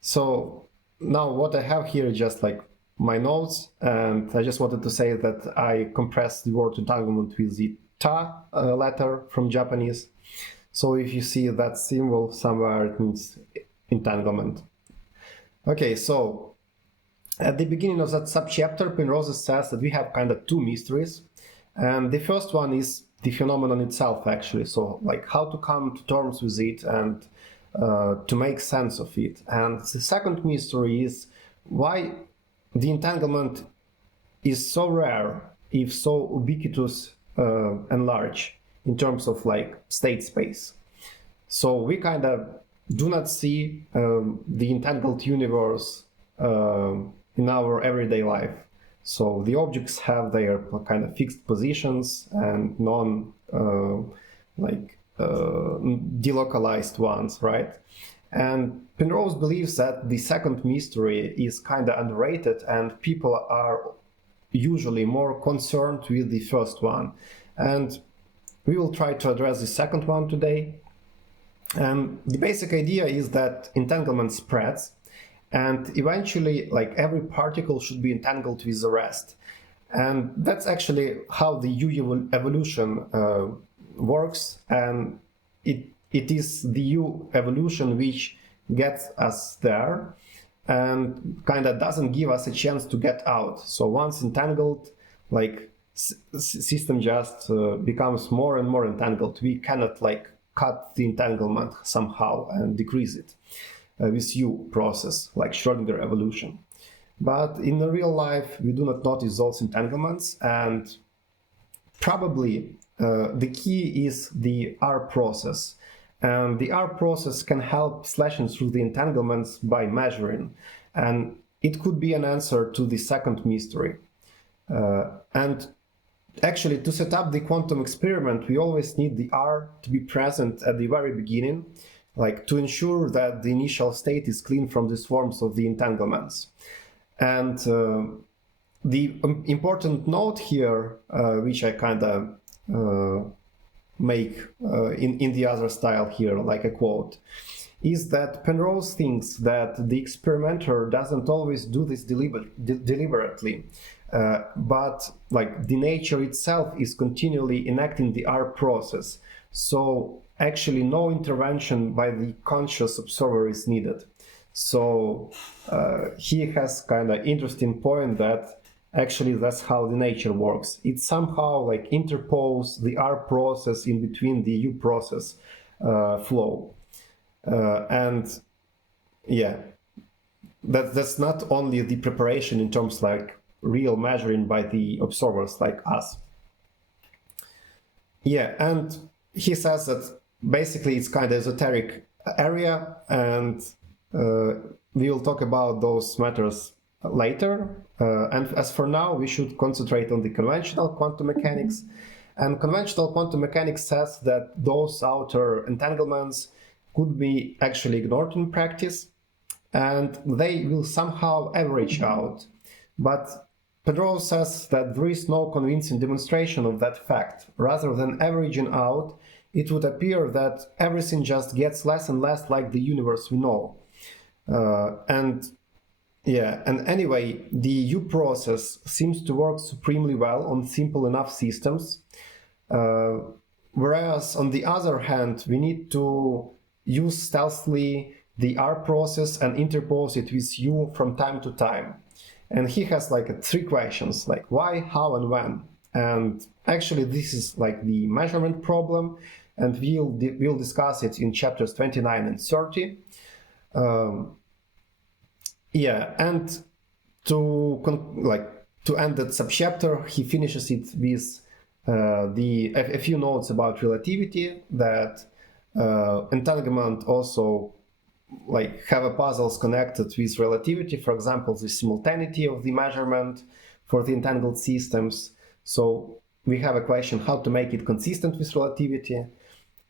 So now what I have here is just like my notes, and I just wanted to say that I compressed the word entanglement with the ta letter from Japanese. So if you see that symbol somewhere, it means entanglement. Okay, so at the beginning of that subchapter, Penrose says that we have kind of two mysteries. And the first one is the phenomenon itself, actually. So, like, how to come to terms with it and to make sense of it. And the second mystery is why the entanglement is so rare, if so ubiquitous and large in terms of like state space. So we kind of do not see the entangled universe in our everyday life. So the objects have their kind of fixed positions and delocalized ones, right? And Penrose believes that the second mystery is kind of underrated, and people are usually more concerned with the first one. And we will try to address the second one today. And the basic idea is that entanglement spreads, and eventually, like, every particle should be entangled with the rest. And that's actually how the U evolution works, and it is the U evolution which gets us there and kind of doesn't give us a chance to get out. So once entangled, like, system just becomes more and more entangled. We cannot like cut the entanglement somehow and decrease it with U process, like Schrödinger evolution. But in the real life, we do not notice those entanglements, and probably the key is the R process. And the R process can help slashing through the entanglements by measuring, and it could be an answer to the second mystery. And actually, to set up the quantum experiment, we always need the R to be present at the very beginning, like to ensure that the initial state is clean from the swarms of the entanglements. And the important note here, which I kind of make in the other style here, like a quote, is that Penrose thinks that the experimenter doesn't always do this deliberately, but like the nature itself is continually enacting the R process. So actually no intervention by the conscious observer is needed. So he has kind of interesting point that actually that's how the nature works. It somehow like interpose the R process in between the U process flow. And yeah, that's not only the preparation in terms like real measuring by the observers like us. Yeah, and he says that basically it's kind of esoteric area, and we will talk about those matters later. And as for now, we should concentrate on the conventional quantum mechanics. And conventional quantum mechanics says that those outer entanglements could be actually ignored in practice, and they will somehow average out. But Penrose says that there is no convincing demonstration of that fact. Rather than averaging out, it would appear that everything just gets less and less like the universe we know. And anyway, the U process seems to work supremely well on simple enough systems, whereas on the other hand, we need to use stealthily the R process and interpose it with U from time to time. And he has like three questions, like why, how, and when. And actually this is like the measurement problem, and we'll discuss it in chapters 29 and 30. And to end that subchapter, he finishes it with a few notes about relativity, that entanglement also like have a puzzles connected with relativity, for example, the simultaneity of the measurement for the entangled systems. So we have a question how to make it consistent with relativity.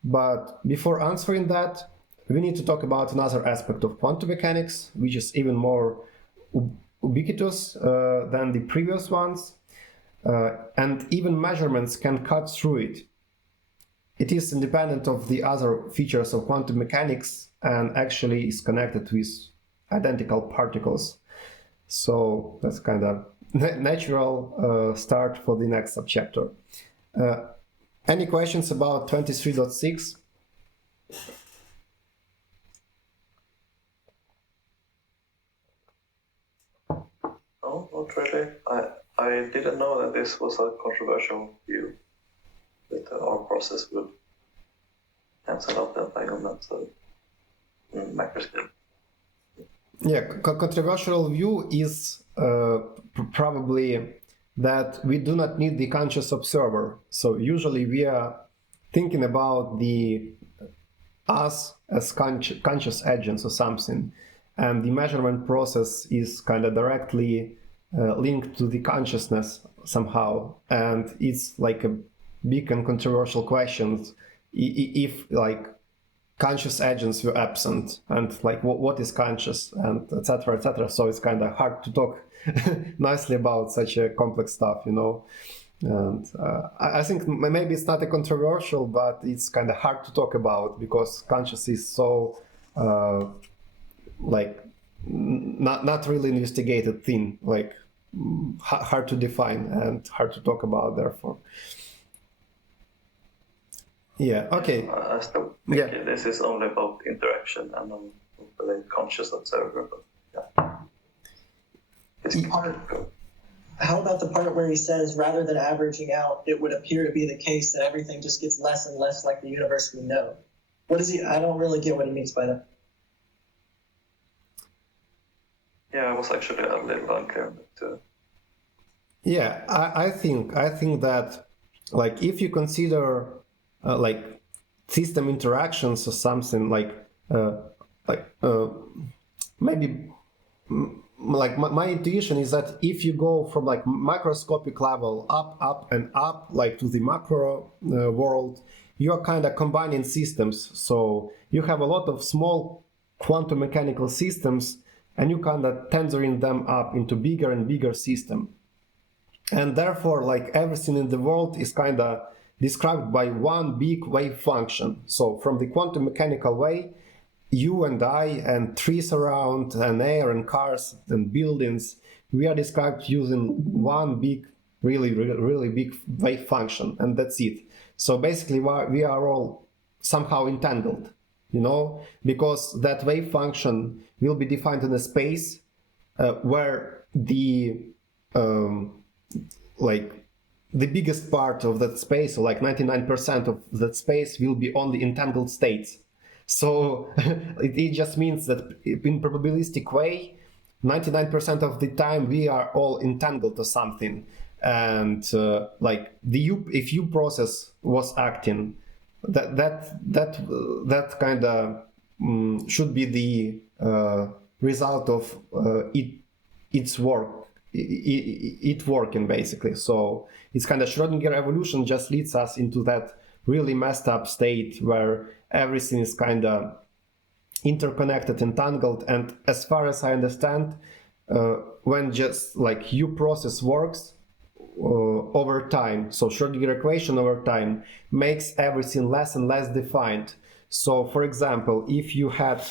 But before answering that, we need to talk about another aspect of quantum mechanics, which is even more ubiquitous than the previous ones, and even measurements can cut through it. It is independent of the other features of quantum mechanics and actually is connected with identical particles. So that's kind of natural start for the next subchapter. Any questions about 23.6? No, not really. I didn't know that this was a controversial view, that our process would cancel out the entanglement macro scale. Yeah, controversial view is probably that we do not need the conscious observer. So usually we are thinking about us as conscious agents or something, and the measurement process is kind of directly linked to the consciousness somehow, and it's like a big and controversial question if like conscious agents were absent, and like what is conscious, and etc., etc. So it's kind of hard to talk nicely about such a complex stuff, you know. And I think maybe it's not a controversial, but it's kind of hard to talk about because conscious is so like not really investigated thing, like hard to define and hard to talk about, therefore. Yeah, okay. I still think this is only about interaction and not really conscious observer, but yeah. It's How about the part where he says, rather than averaging out, it would appear to be the case that everything just gets less and less like the universe we know? What is he? I don't really get what he means by that. Yeah, I was actually a little unclear. But, yeah, I think that like if you consider like system interactions or something like maybe like my intuition is that if you go from like microscopic level up and up like to the macro world, you are kind of combining systems. So you have a lot of small quantum mechanical systems and you kind of tensoring them up into bigger and bigger system. And therefore like everything in the world is kind of described by one big wave function. So from the quantum mechanical way, you and I and trees around and air and cars and buildings, we are described using one big, really big wave function, and that's it. So basically we are all somehow entangled, you know, because that wave function will be defined in a space where the like the biggest part of that space, or like 99% of that space, will be only entangled states. So it just means that in probabilistic way, 99% of the time we are all entangled to something. And like if U process was acting, that kind of should be the result of its work. It working basically. So it's kind of Schrödinger evolution just leads us into that really messed up state where everything is kind of interconnected, entangled, and as far as I understand, when just like U process works over time, so Schrödinger equation over time makes everything less and less defined. So for example, if you had,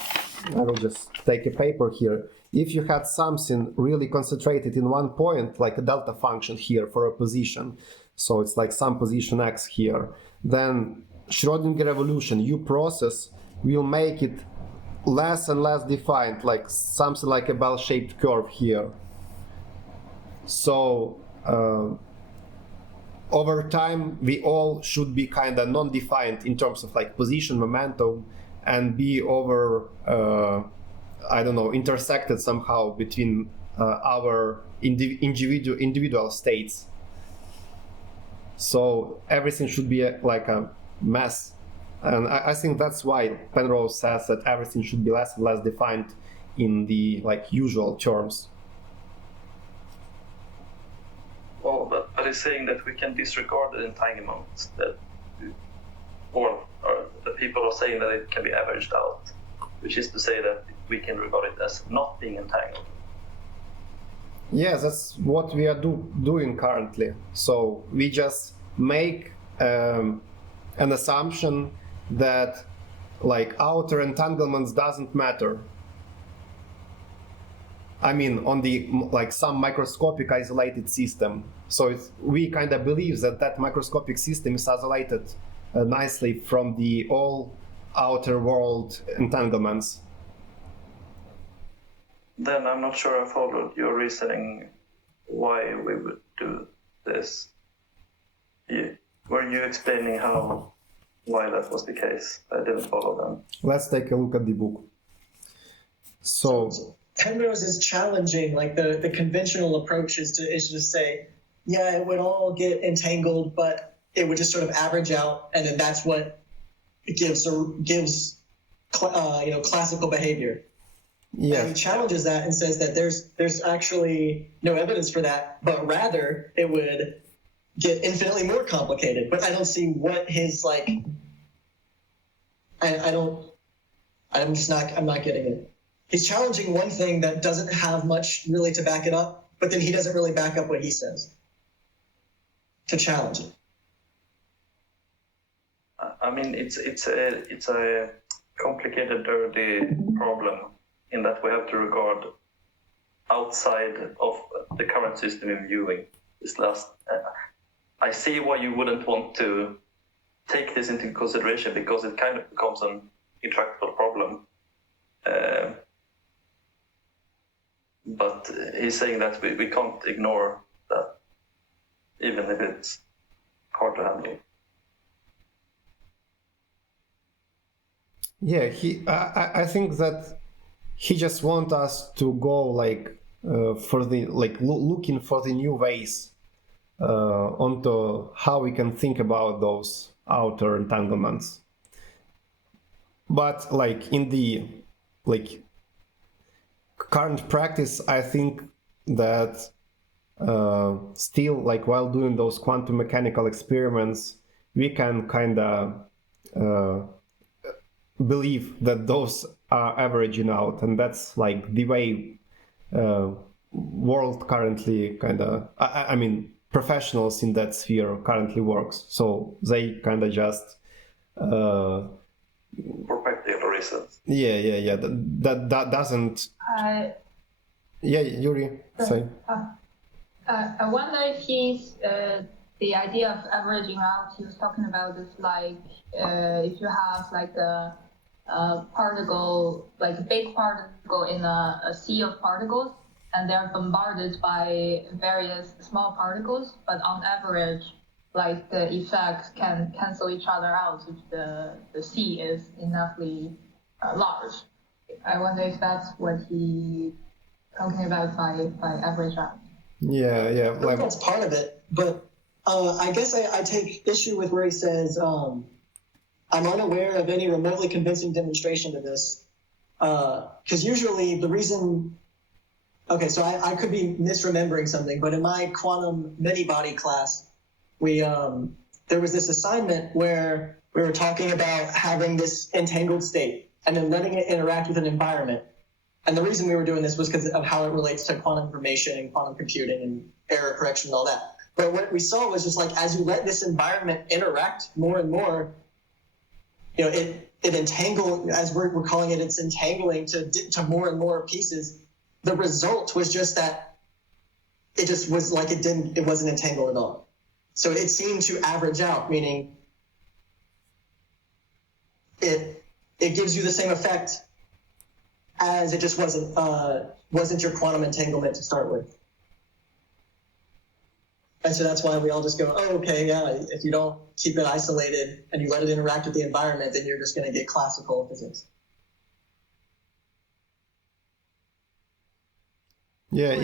I will just take a paper here, if you had something really concentrated in one point, like a delta function here for a position, so it's like some position x here, then Schrödinger evolution, U process, will make it less and less defined, like something like a bell-shaped curve here. So over time, we all should be kind of non-defined in terms of like position, momentum, and be over, I don't know, intersected somehow between our individual states. So everything should be like a mess. And I think that's why Penrose says that everything should be less and less defined in the like usual terms. well, but he's saying that we can disregard the entanglements, that or the people are saying that it can be averaged out, which is to say that we can regard it as not being entangled. Yes, that's what we are doing currently. So we just make an assumption that like outer entanglements doesn't matter. I mean, on the like some microscopic isolated system. So we kind of believe that that microscopic system is isolated nicely from the all outer world entanglements. Then I'm not sure I followed your reasoning why we would do this. Were you explaining why that was the case? I didn't follow them. Let's take a look at the book. So Penrose is challenging like the conventional approach is to say, yeah, it would all get entangled, but it would just sort of average out, and then that's what gives classical behavior. yeah, And he challenges that and says that there's actually no evidence for that, but rather it would get infinitely more complicated. But I don't see what his like. I'm not getting it. He's challenging one thing that doesn't have much really to back it up, but then he doesn't really back up what he says to challenge it. I mean, it's a complicated, dirty problem in that we have to regard outside of the current system in viewing this last. I see why you wouldn't want to take this into consideration, because it kind of becomes an intractable problem. But he's saying that we can't ignore that, even if it's hard to handle. yeah. I think that he just wants us to go like for the looking for the new ways onto how we can think about those outer entanglements. But like in the current practice, I think that still, like while doing those quantum mechanical experiments, we can kind of believe that those are averaging out, and that's like the way world currently kind of, I mean, professionals in that sphere currently works. So they kind of just For practical reasons. yeah. That doesn't. Yeah, Yuri, say. I wonder if he's the idea of averaging out he was talking about is like if you have like a particle, like a big particle in a sea of particles, and they're bombarded by various small particles, but on average, like the effects can cancel each other out if the sea is enoughly large. I wonder if that's what he's talking about by average out. Yeah. I think that's part of it, but I guess I take issue with where he says, I'm unaware of any remotely convincing demonstration of this. Because usually the reason, okay, so I could be misremembering something, but in my quantum many-body class, there was this assignment where we were talking about having this entangled state and then letting it interact with an environment. And the reason we were doing this was because of how it relates to quantum information and quantum computing and error correction and all that. But what we saw was just like, as you let this environment interact more and more, it entangled, as we're calling it, it's entangling to more and more pieces. The result was just that it just was like it wasn't entangled at all. So it seemed to average out, meaning it gives you the same effect as it just wasn't your quantum entanglement to start with. And so that's why we all just go, oh, okay, yeah, if you don't keep it isolated and you let it interact with the environment, then you're just going to get classical physics. Yeah,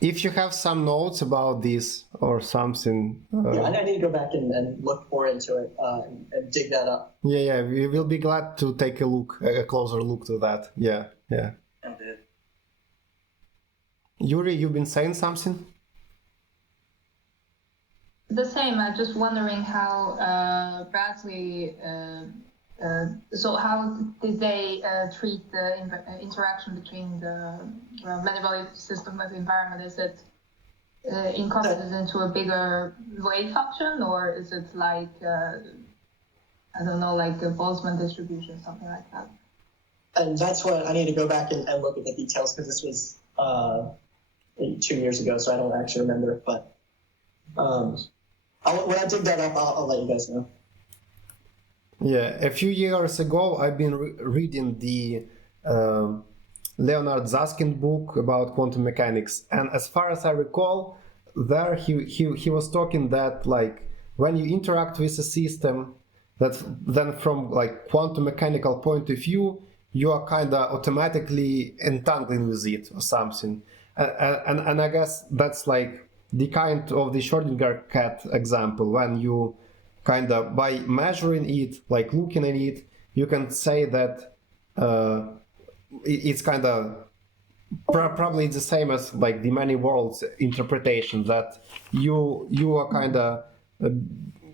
if you have some notes about this or something. Yeah, I need to go back and look more into it and dig that up. Yeah, we will be glad to take a closer look to that. Yeah. Indeed. Yuri, you've been saying something? The same. I'm just wondering how Bradley. So how did they treat the interaction between the many-body system and the environment? Is it incorporated into a bigger wave function, or is it like I don't know, like a Boltzmann distribution, something like that? and that's what I need to go back and look at the details, because this was 2 years ago, so I don't actually remember. But when I dig that up, I'll let you guys know. Yeah, a few years ago, I've been reading the Leonard Susskind book about quantum mechanics, and as far as I recall, there he was talking that like when you interact with a system, that then from like quantum mechanical point of view, you are kind of automatically entangling with it or something, and I guess that's like the kind of the Schrödinger cat example, when you kind of by measuring it, like looking at it, you can say that it's kind of probably the same as like the many worlds interpretation, that you are kind of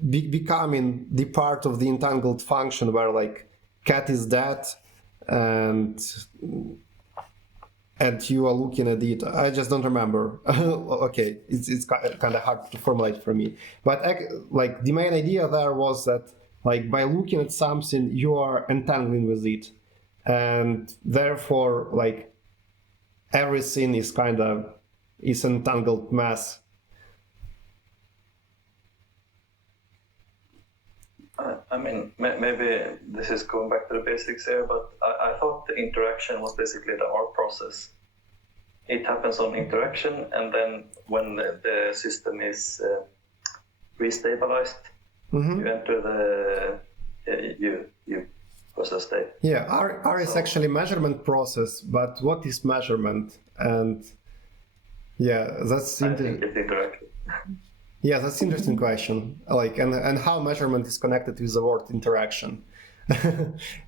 becoming the part of the entangled function where like cat is that and you are looking at it. I just don't remember. Okay, it's kind of hard to formulate for me, but like the main idea there was that like by looking at something you are entangling with it, and therefore like everything is kind of is an entangled mass. I mean, maybe this is going back to the basics here, but I thought the interaction was basically the R process. It happens on interaction, and then when the system is restabilized, you enter the U process state. Yeah, R is actually measurement process, but what is measurement? And yeah, that's I think it's interaction. Yeah, that's an interesting question. Like, and how measurement is connected with the word interaction.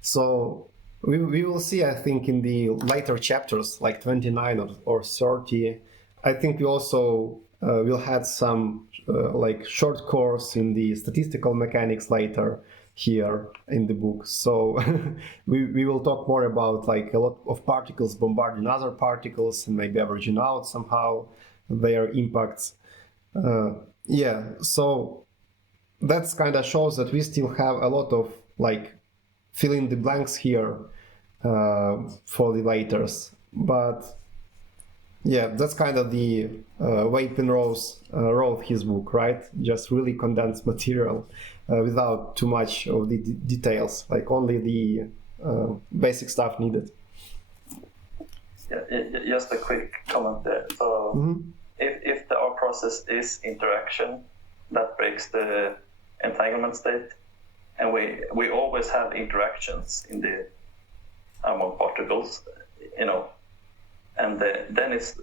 So we will see, I think, in the later chapters, like 29 or 30. I think we also will have some like short course in the statistical mechanics later here in the book. So we will talk more about like a lot of particles bombarding other particles and maybe averaging out somehow their impacts. Yeah, so that's kind of shows that we still have a lot of like fill in the blanks here for the laters. But yeah, that's kind of the way Penrose wrote his book, right? Just really condensed material without too much of the details, like only the basic stuff needed. Yeah, just a quick comment there. So if the R process is interaction, that breaks the entanglement state, and we always have interactions in the among particles, you know, and then it's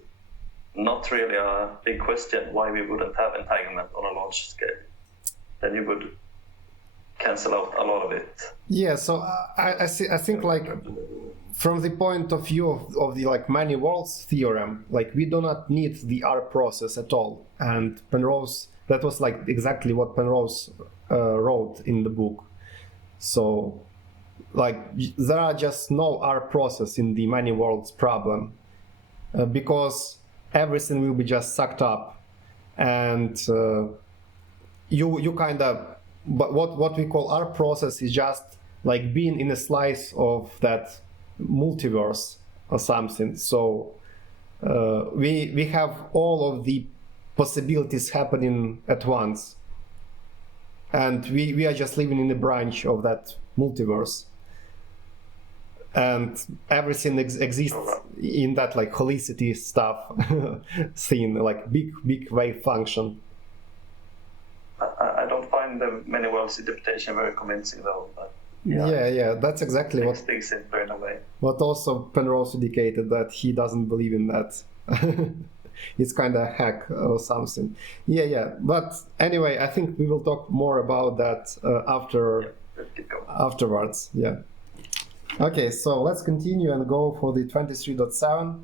not really a big question why we wouldn't have entanglement on a large scale. Then you would cancel out a lot of it. Yeah, so I think like from the point of view of the like many worlds theorem, like we do not need the R process at all. And Penrose, that was like exactly what Penrose wrote in the book. So like there are just no R process in the many worlds problem because everything will be just sucked up, and you kind of, but what we call R process is just like being in a slice of that multiverse or something. So we have all of the possibilities happening at once, and we are just living in a branch of that multiverse, and everything exists in that like holicity stuff thing, like big wave function. I don't find the many worlds interpretation very convincing though, but yeah, that's exactly what things simpler in a way. What also Penrose indicated, that he doesn't believe in that. It's kind of a hack or something. Yeah. But anyway, I think we will talk more about that afterwards. Yeah. Okay, so let's continue and go for the 23.7.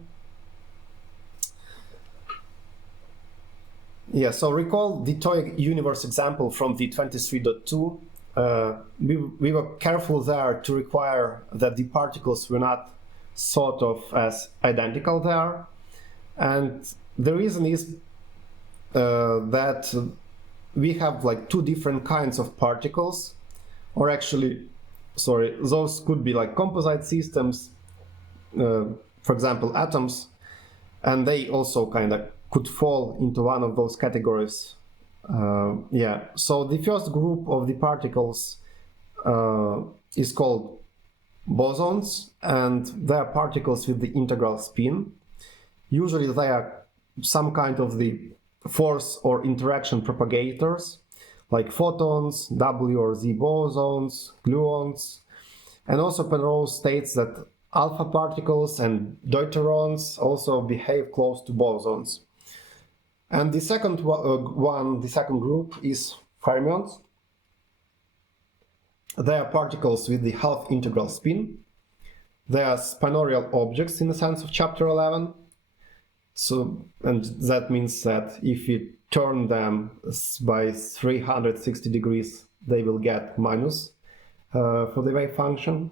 Yeah, so recall the toy universe example from the 23.2. We were careful there to require that the particles were not thought of as identical there. And the reason is that we have like two different kinds of particles, or actually, sorry, those could be like composite systems, for example, atoms, and they also kind of could fall into one of those categories. Yeah, so the first group of the particles is called bosons, and they are particles with the integral spin. Usually they are some kind of the force or interaction propagators, like photons, W or Z bosons, gluons. And also Penrose states that alpha particles and deuterons also behave close to bosons. And the second the second group is fermions. They are particles with the half integral spin. They are spinorial objects in the sense of chapter 11. So, and that means that if you turn them by 360 degrees, they will get minus for the wave function.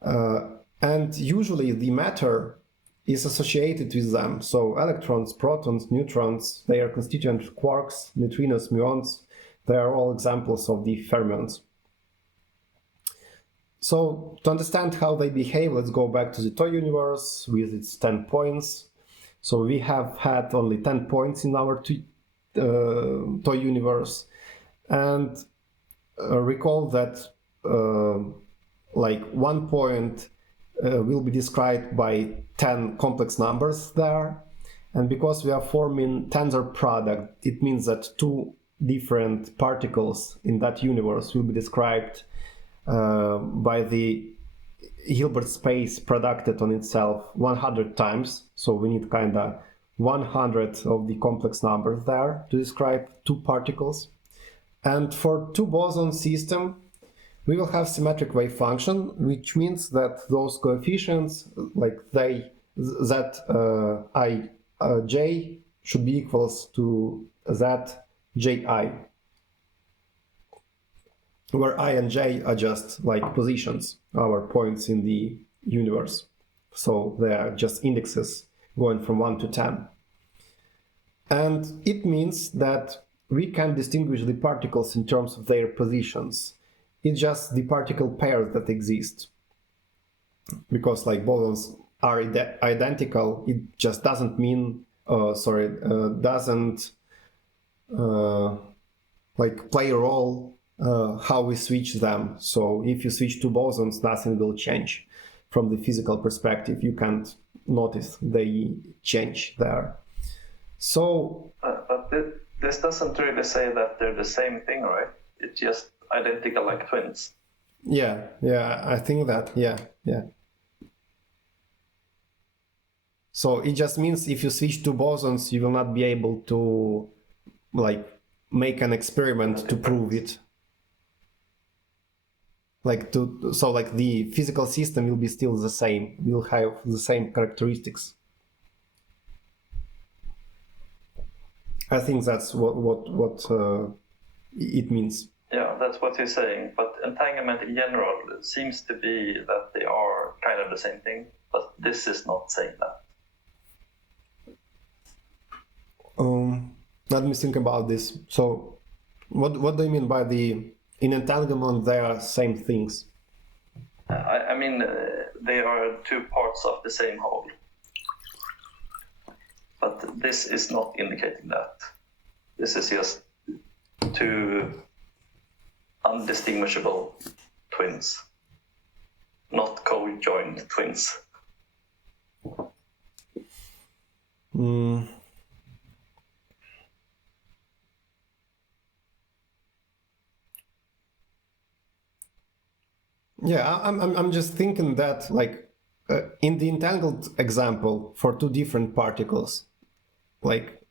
And usually the matter is associated with them. So electrons, protons, neutrons, they are constituent quarks, neutrinos, muons. They are all examples of the fermions. So to understand how they behave, let's go back to the toy universe with its 10 points. So we have had only 10 points in our toy universe. And recall that like 1 point will be described by 10 complex numbers there. And because we are forming tensor product, it means that 2 different particles in that universe will be described by the Hilbert space produced on itself 100 times. So we need kind of 100 of the complex numbers there to describe 2 particles. And for 2 boson system, we will have symmetric wave function, which means that those coefficients, like they, that ij should be equals to that ji, where I and j are just like positions, our points in the universe. So they are just indexes going from 1 to 10. And it means that we can distinguish the particles in terms of their positions. It's just the particle pairs that exist. Because like bosons are identical, it just doesn't mean, doesn't like play a role how we switch them. So if you switch 2 bosons, nothing will change. From the physical perspective, you can't notice they change there. So, but this doesn't really say that they're the same thing, right? It's just identical like twins. Yeah, I think that, yeah. So it just means if you switch 2 bosons, you will not be able to like make an experiment to prove it. So the physical system will be still the same, will have the same characteristics. I think that's what it means. Yeah, that's what he's saying. But entanglement in general seems to be that they are kind of the same thing, but this is not saying that. Let me think about this. So, what do you mean by in entanglement they are same things? I mean, they are 2 parts of the same whole. But this is not indicating that. This is just 2 undistinguishable twins, not co-joined twins. Yeah, I'm just thinking that like in the entangled example for 2 different particles, like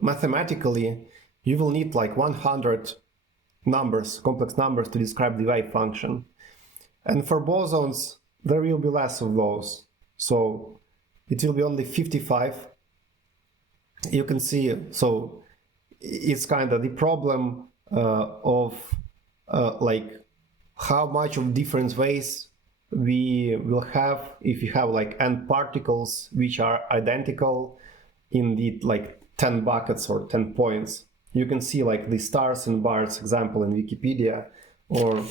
mathematically you will need like 100 numbers, complex numbers to describe the wave function. And for bosons there will be less of those. So it will be only 55. You can see, so it's kind of the problem of like how much of different ways we will have if you have like n particles which are identical in the like 10 buckets or 10 points. You can see like the stars and bars example in Wikipedia, or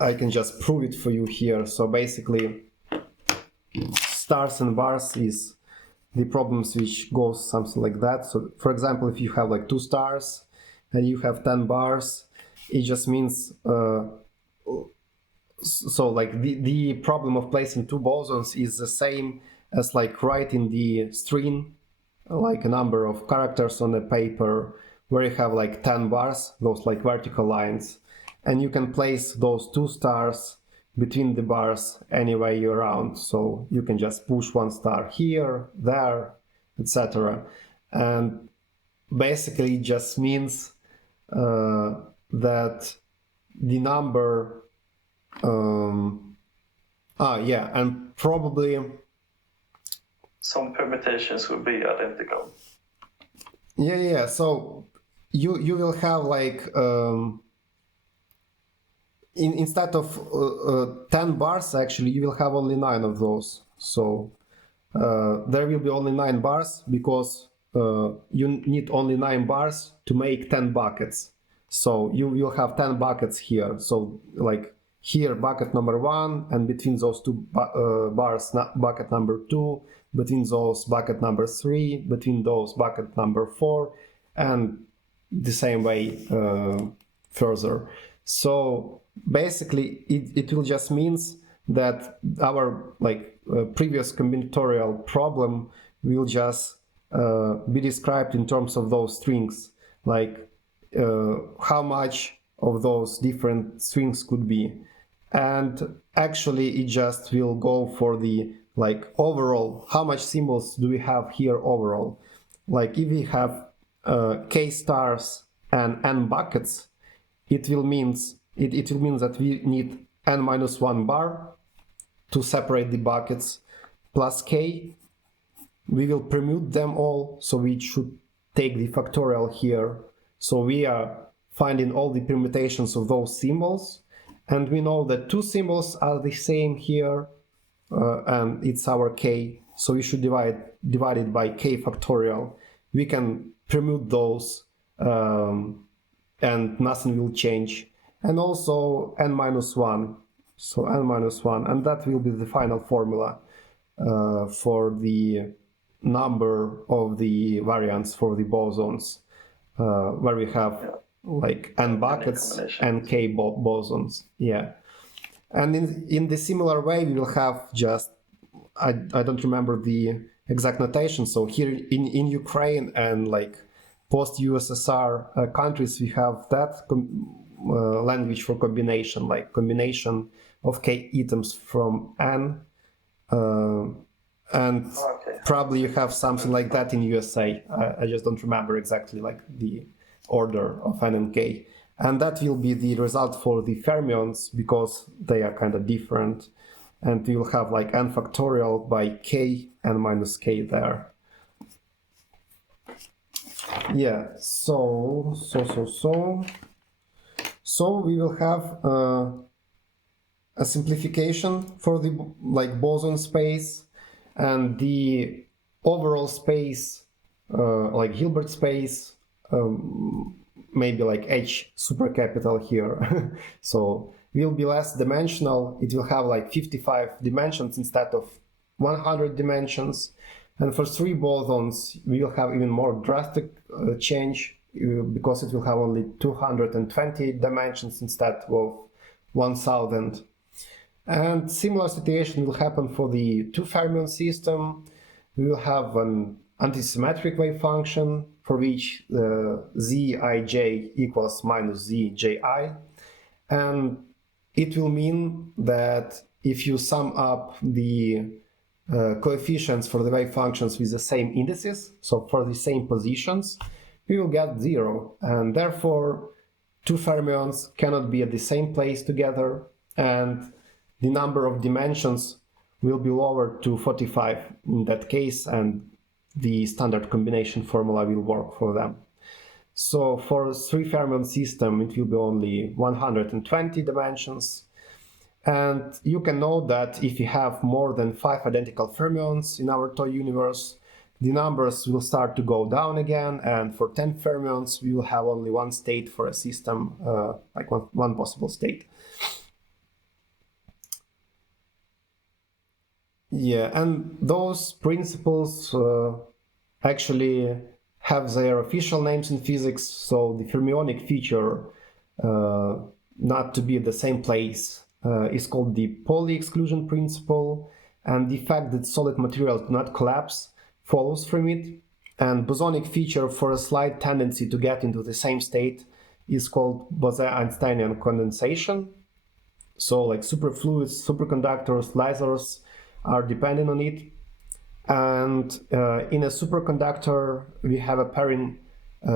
I can just prove it for you here. So basically stars and bars is the problems which goes something like that. So for example, if you have like 2 stars and you have 10 bars, it just means so like the problem of placing 2 bosons is the same as like writing the string, like a number of characters on a paper where you have like 10 bars, those like vertical lines, and you can place those 2 stars between the bars any way you around. So you can just push 1 star here, there, etc. And basically it just means that the number and probably some permutations will be identical. Yeah. So you will have like instead of 10 bars, actually you will have only 9 of those. So there will be only 9 bars because you need only 9 bars to make 10 buckets. So you will have 10 buckets here. So like here bucket number 1, and between those 2 bars bucket number 2, between those bucket number 3, between those bucket number 4, and the same way further. So basically it will just means that our previous combinatorial problem will just be described in terms of those strings, like how much of those different strings could be. And actually it just will go for the overall, how much symbols do we have here overall. Like if we have k stars and n buckets, it will mean that we need n minus 1 bar to separate the buckets plus k. We will permute them all, so we should take the factorial here. So we are finding all the permutations of those symbols, and we know that 2 symbols are the same here, and it's our k, so we should divide it by k factorial. We can permute those, and nothing will change. And also n minus 1, so n minus 1, and that will be the final formula for the number of the variants for the bosons, where we have like n buckets and k bosons. Yeah. And in the similar way, we will have just, I don't remember the exact notation. So here in Ukraine and like post-USSR countries, we have that language for combination, like combination of k items from n. And probably you have something like that in USA. I just don't remember exactly like the order of n and k. And that will be the result for the fermions, because they are kind of different. And we will have like n factorial by k n minus k there. Yeah, so we will have a simplification for the boson space, and the overall space, like Hilbert space, maybe like H supercapital here. So will be less dimensional. It will have like 55 dimensions instead of 100 dimensions. And for 3 bosons, we will have even more drastic change, because it will have only 220 dimensions instead of 1000. And similar situation will happen for the 2 fermion system. We will have an antisymmetric wave function for which zij equals minus zji. And it will mean that if you sum up the coefficients for the wave functions with the same indices, so for the same positions, we will get 0. And therefore, 2 fermions cannot be at the same place together, and the number of dimensions will be lowered to 45 in that case, and the standard combination formula will work for them. So for 3 fermion system, it will be only 120 dimensions. And you can know that if you have more than 5 identical fermions in our toy universe, the numbers will start to go down again, and for 10 fermions, we will have only 1 state for a system, like one possible state. Yeah, and those principles actually have their official names in physics, so the fermionic feature not to be at the same place is called the Polyexclusion Principle, and the fact that solid materials do not collapse follows from it. And bosonic feature for a slight tendency to get into the same state is called Bose-Einsteinian condensation. So like superfluids, superconductors, lasers are dependent on it. And in a superconductor, we have a pairing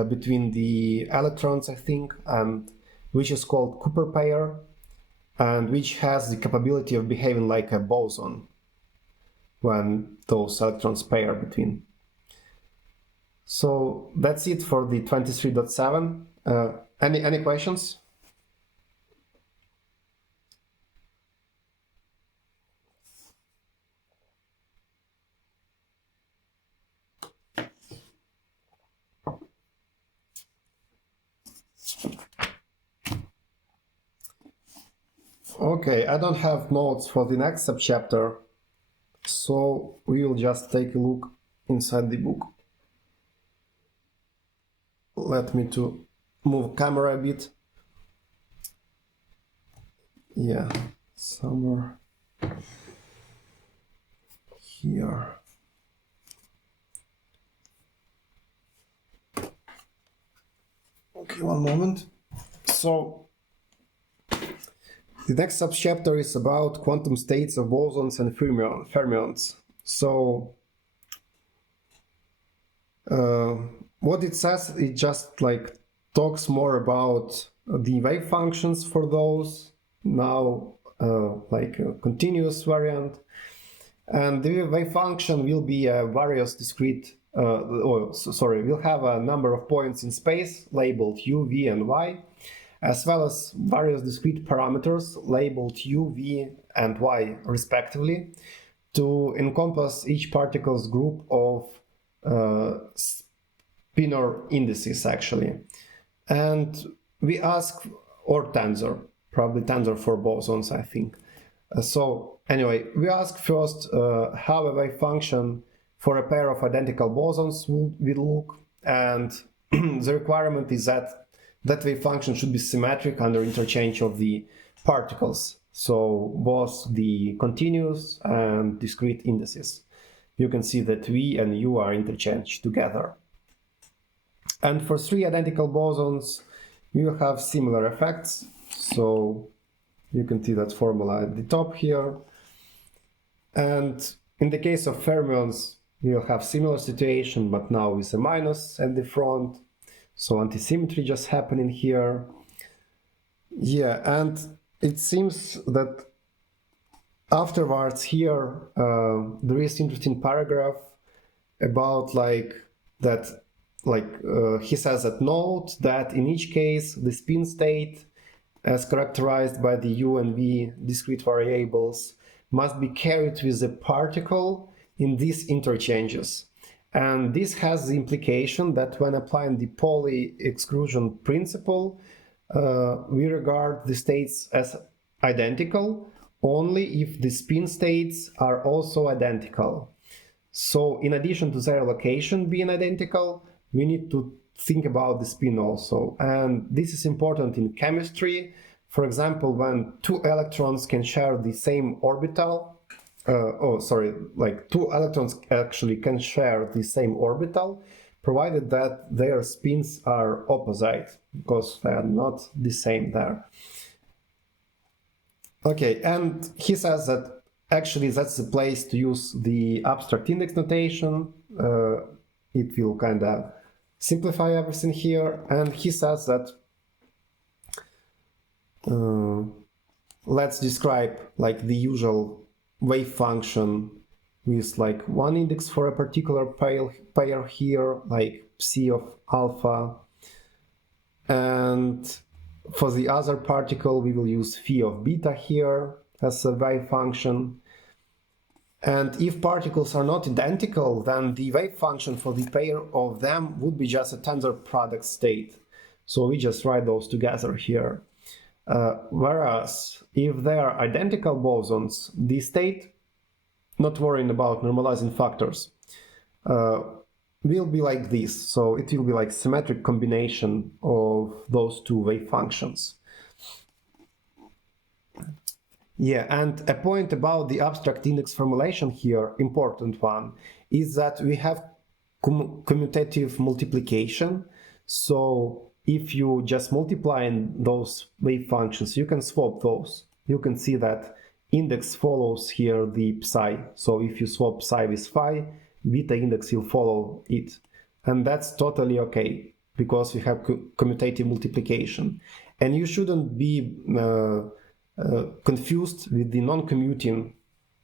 between the electrons, I think, and which is called Cooper pair, and which has the capability of behaving like a boson when those electrons pair between. So that's it for the 23.7. Any questions? Okay, I don't have notes for the next subchapter, so we will just take a look inside the book. Let me to move camera a bit. Yeah, somewhere here. Okay, one moment. So the next subchapter is about quantum states of bosons and fermions. So what it says, it just like talks more about the wave functions for those, now like a continuous variant. And the wave function will be a various discrete, we'll have a number of points in space labeled u, v, and y, as well as various discrete parameters labeled u, v, and y respectively, to encompass each particle's group of spinor indices actually. And we ask, or tensor, probably tensor for bosons, I think. So anyway, we ask first how a wave function for a pair of identical bosons will look, and the requirement is that that wave function should be symmetric under interchange of the particles, so both the continuous and discrete indices. You can see that v and u are interchanged together. And for three identical bosons, you have similar effects, so you can see that formula at the top here. And in the case of fermions, you'll have similar situation, but now with a minus at the front. So antisymmetry just happening here. Yeah, and it seems that afterwards here, there is interesting paragraph about like that, he says that note that in each case, the spin state as characterized by the u and v discrete variables must be carried with the particle in these interchanges. And this has the implication that when applying the Pauli exclusion principle, we regard the states as identical only if the spin states are also identical. So in addition to their location being identical, we need to think about the spin also. And this is important in chemistry. For example, when two electrons can share the same orbital, two electrons actually can share the same orbital, provided that their spins are opposite, because they are not the same there. Okay, and he says that actually that's the place to use the abstract index notation. It will kind of simplify everything here. And he says that let's describe like the usual wave function with like one index for a particular pair here, like psi of alpha, and for the other particle we will use phi of beta here as a wave function. And if particles are not identical, then the wave function for the pair of them would be just a tensor product state. So we just write those together here. Whereas if they are identical bosons, the state not worrying about normalizing factors, will be like this. So it will be like symmetric combination of those two wave functions. Yeah, and a point about the abstract index formulation here, important one, is that we have commutative multiplication. So if you just multiply in those wave functions, you can swap those. You can see that index follows here the psi. So if you swap psi with phi, beta index will follow it. And that's totally okay, because we have commutative multiplication. And you shouldn't be confused with the non-commuting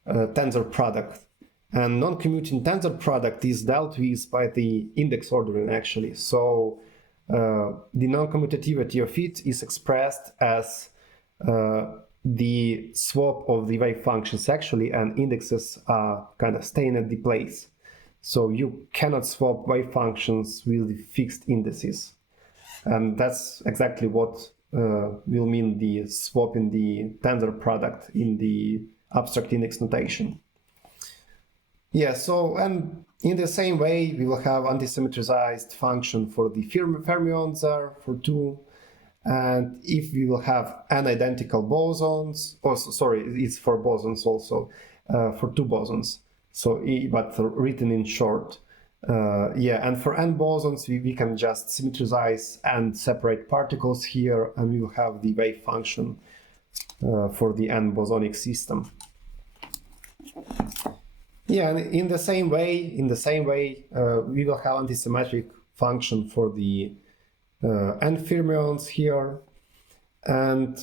tensor product. And non-commuting tensor product is dealt with by the index ordering, actually. So the non-commutativity of it is expressed as the swap of the wave functions, actually, and indexes are kind of staying at the place. So you cannot swap wave functions with the fixed indices. And that's exactly what will mean the swap in the tensor product in the abstract index notation. Yeah, so, and in the same way, we will have antisymmetrized function for the fermions there for 2. And if we will have n-identical bosons, sorry, it's for bosons also, for 2 bosons, so but written in short. Yeah, and for n bosons, we can just symmetrize and separate particles here, and we will have the wave function for the n bosonic system. Yeah, and in the same way, we will have antisymmetric function for the n fermions here. And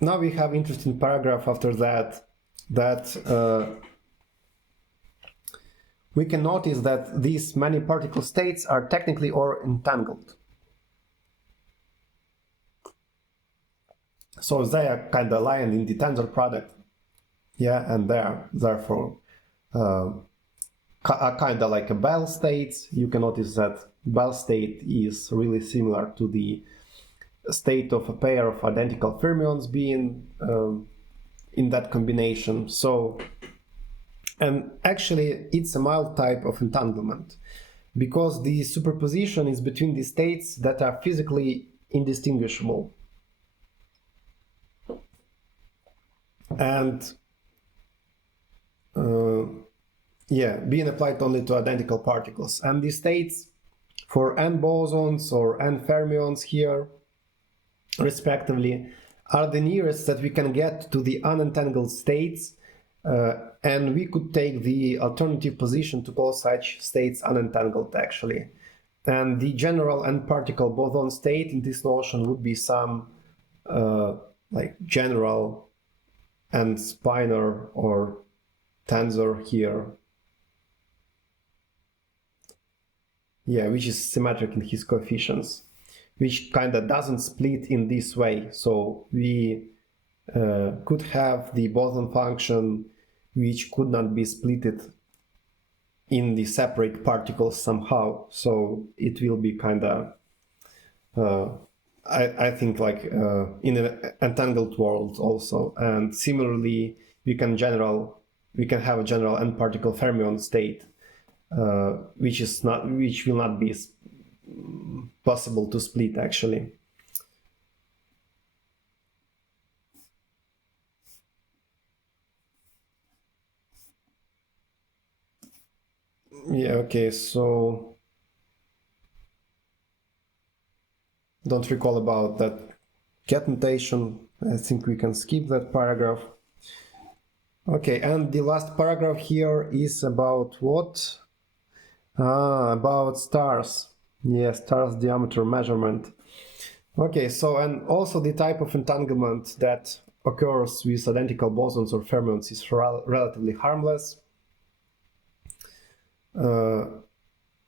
now we have interesting paragraph after that we can notice that these many particle states are technically or entangled. So they are kind of aligned in the tensor product. Yeah, and they are therefore are kind of like a Bell states. You can notice that Bell state is really similar to the state of a pair of identical fermions being in that combination. So, and actually it's a mild type of entanglement, because the superposition is between the states that are physically indistinguishable. And yeah, being applied only to identical particles. And the states for n bosons or n fermions here, respectively, are the nearest that we can get to the unentangled states, and we could take the alternative position to call such states unentangled, actually. And the general n-particle boson state in this notion would be some like general n-spinor or tensor here. Yeah, which is symmetric in his coefficients, which kind of doesn't split in this way. So we could have the boson function which could not be splitted in the separate particles somehow. So it will be kind of, I think, like in an entangled world also. And similarly, we can have a general n-particle fermion state, which will not be possible to split, actually. Yeah, okay, so don't recall about that cat notation. I think we can skip that paragraph. Okay, and the last paragraph here is about what? About stars. Yeah, stars diameter measurement. Okay, so, and also the type of entanglement that occurs with identical bosons or fermions is relatively harmless.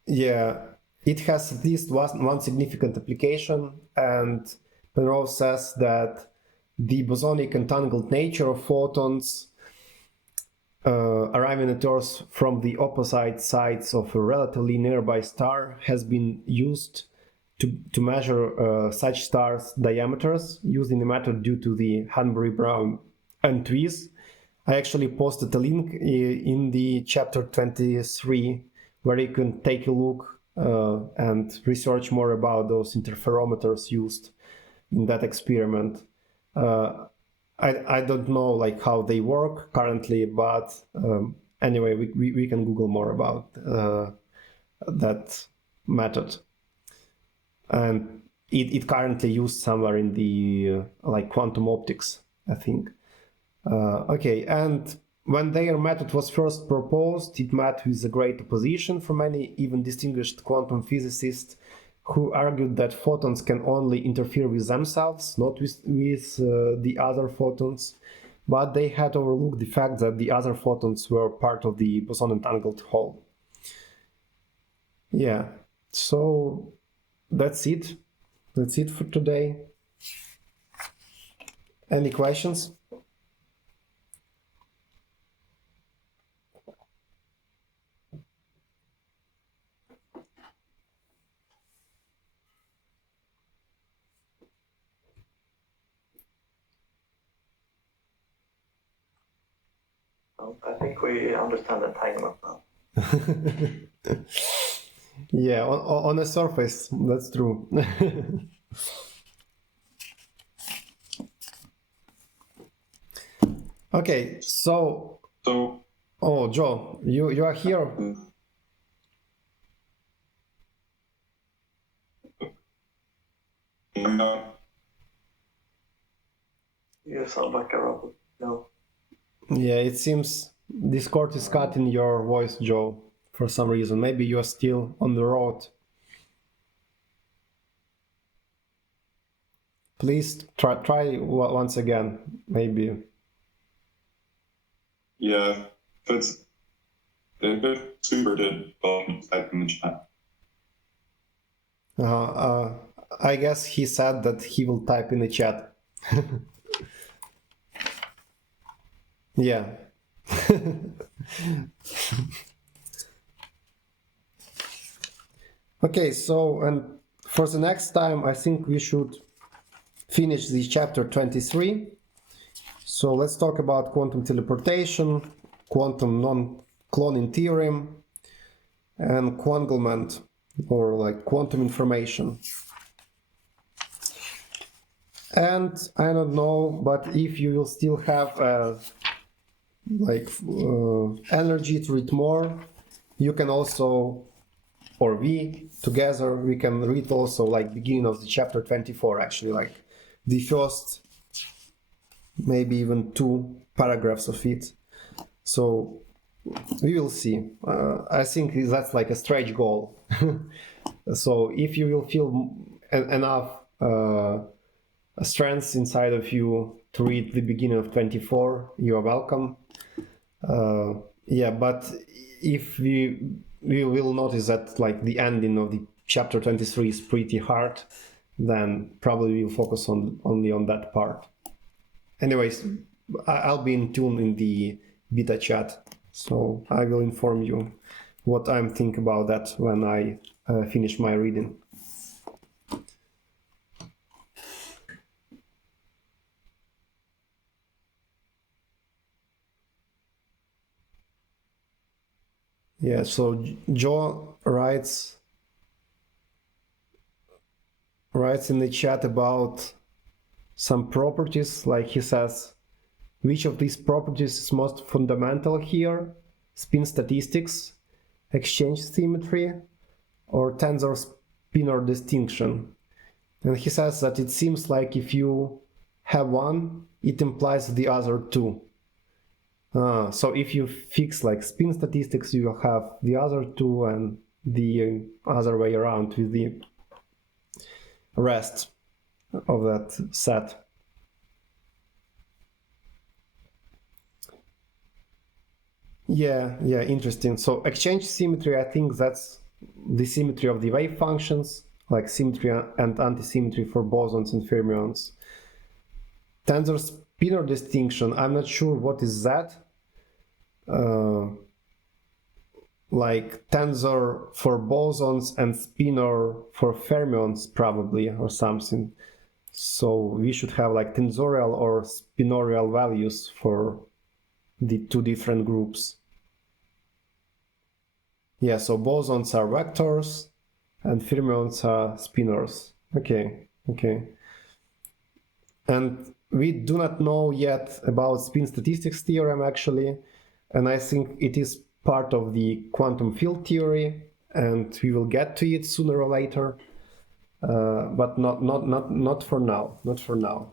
Yeah, it has at least one significant application, and Penrose says that the bosonic entangled nature of photons arriving at Earth from the opposite sides of a relatively nearby star has been used to measure such stars' diameters using a method due to the Hanbury-Brown entries. I actually posted a link in the chapter 23 where you can take a look and research more about those interferometers used in that experiment. I don't know like how they work currently, but anyway, we can Google more about that method. And it currently used somewhere in the like quantum optics, I think. Okay, and when their method was first proposed, it met with a great opposition from many, even distinguished quantum physicists, who argued that photons can only interfere with themselves, not with the other photons, but they had overlooked the fact that the other photons were part of the boson entangled whole. Yeah, so that's it. That's it for today. Any questions? I think we understand entanglement now. Yeah, on the surface, that's true. Okay, so oh, Joe, you are here. You sound like a robot. No. Yeah, it seems Discord is cutting your voice, Joe, for some reason. Maybe you are still on the road. Please try once again, maybe. Yeah, if Super did, type in the chat. I guess he said that he will type in the chat. Yeah. Okay, so and for the next time, I think we should finish the chapter 23. So let's talk about quantum teleportation, quantum non-cloning theorem, and quanglement, or like quantum information. And I don't know, but if you will still have energy to read more, you can also, or we together, we can read also like beginning of the chapter 24, actually, like the first maybe even 2 paragraphs of it. So we will see. I think that's like a stretch goal. So if you will feel enough strength inside of you to read the beginning of 24, you are welcome. Yeah, but if we will notice that like the ending of the chapter 23 is pretty hard, then probably we'll focus only on that part. Anyways, I'll be in tune in the beta chat, so I will inform you what I'm thinking about that when I finish my reading. Yeah, so Joe writes in the chat about some properties, like he says, which of these properties is most fundamental here? Spin statistics, exchange symmetry, or tensor spinor distinction? And he says that it seems like if you have one, it implies the other 2. So if you fix like spin statistics, you will have the other 2 and the other way around with the rest of that set. Yeah, interesting. So exchange symmetry, I think that's the symmetry of the wave functions, like symmetry and antisymmetry for bosons and fermions. Tensor spinor distinction, I'm not sure what is that. Like tensor for bosons and spinor for fermions probably, or something. So we should have like tensorial or spinorial values for the two different groups. Yeah, so bosons are vectors and fermions are spinors. Okay. And we do not know yet about spin statistics theorem actually, and I think it is part of the quantum field theory, and we will get to it sooner or later, but not for now. Not for now.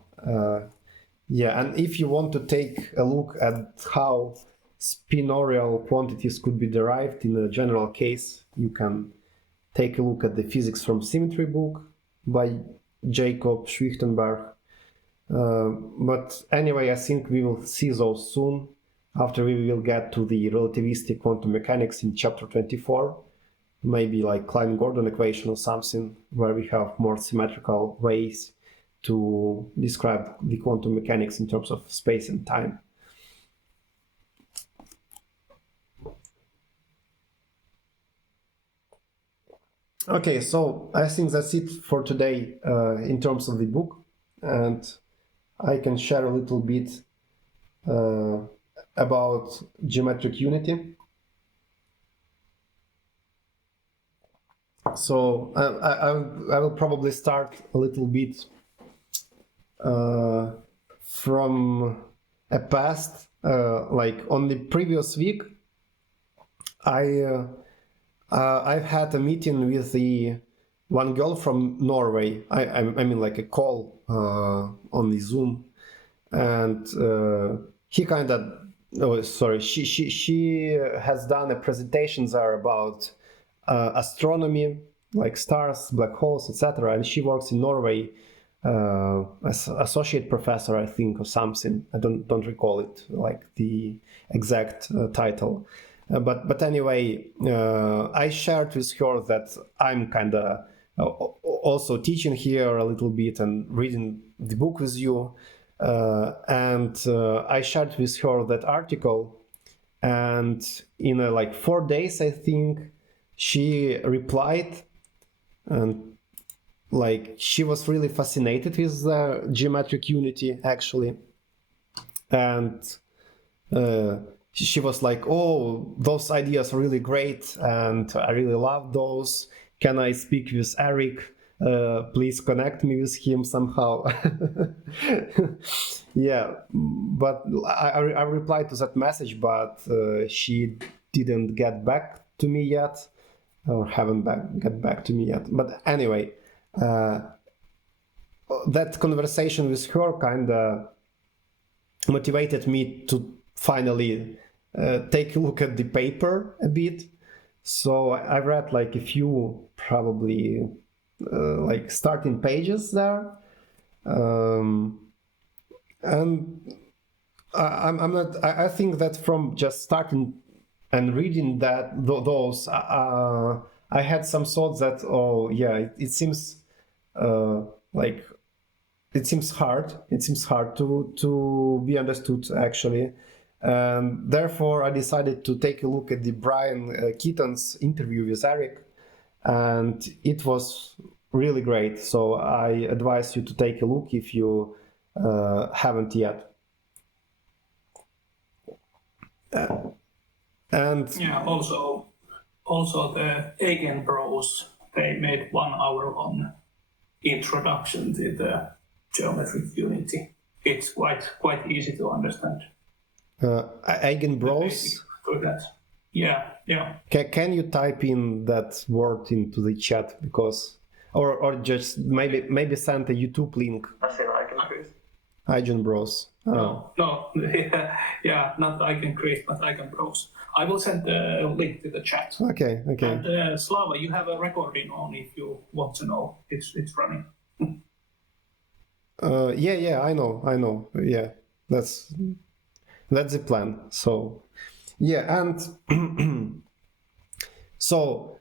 Yeah, and if you want to take a look at how spinorial quantities could be derived in a general case, you can take a look at the Physics from Symmetry book by Jacob Schwichtenberg. But anyway, I think we will see those soon, after we will get to the relativistic quantum mechanics in chapter 24, maybe like Klein-Gordon equation or something, where we have more symmetrical ways to describe the quantum mechanics in terms of space and time. Okay, so I think that's it for today in terms of the book, and I can share a little bit about geometric unity. So I will probably start a little bit from a past. Like on the previous week, I've had a meeting with the one girl from Norway. I mean like a call on the Zoom, and he kind of, oh sorry, she has done a presentation there about astronomy, like stars, black holes, etc. And she works in Norway as associate professor, I think, or something. I don't recall it, like the exact title. But anyway, I shared with her that I'm kind of also teaching here a little bit and reading the book with you. And I shared with her that article. And in like 4 days, I think, she replied. And like she was really fascinated with geometric unity, actually. And she was like, oh, those ideas are really great and I really love those. Can I speak with Eric? Please connect me with him somehow. Yeah, but I replied to that message, but she didn't get back to me yet, or haven't get back to me yet. But anyway, that conversation with her kind of motivated me to finally take a look at the paper a bit. So I read like a few, probably like starting pages there, and I'm not. I think that from just starting and reading those, I had some thoughts that, oh yeah, it seems like it seems hard. It seems hard to be understood actually. And therefore, I decided to take a look at the Brian Keaton's interview with Eric, and it was really great. So I advise you to take a look if you haven't yet. And yeah, also the Bros, they made 1 hour on introduction to the geometric unity. It's quite easy to understand. Eigenbros? Yeah. Can you type in that word into the chat, because, or just maybe send a YouTube link. I say Eigenbros. Eigenbros. Oh. No, yeah, not Eigencrease, but Eigenbros. I will send a link to the chat. Okay. And Slava, you have a recording on if you want to know. It's running. Yeah, I know. Yeah, that's the plan. So, yeah, and so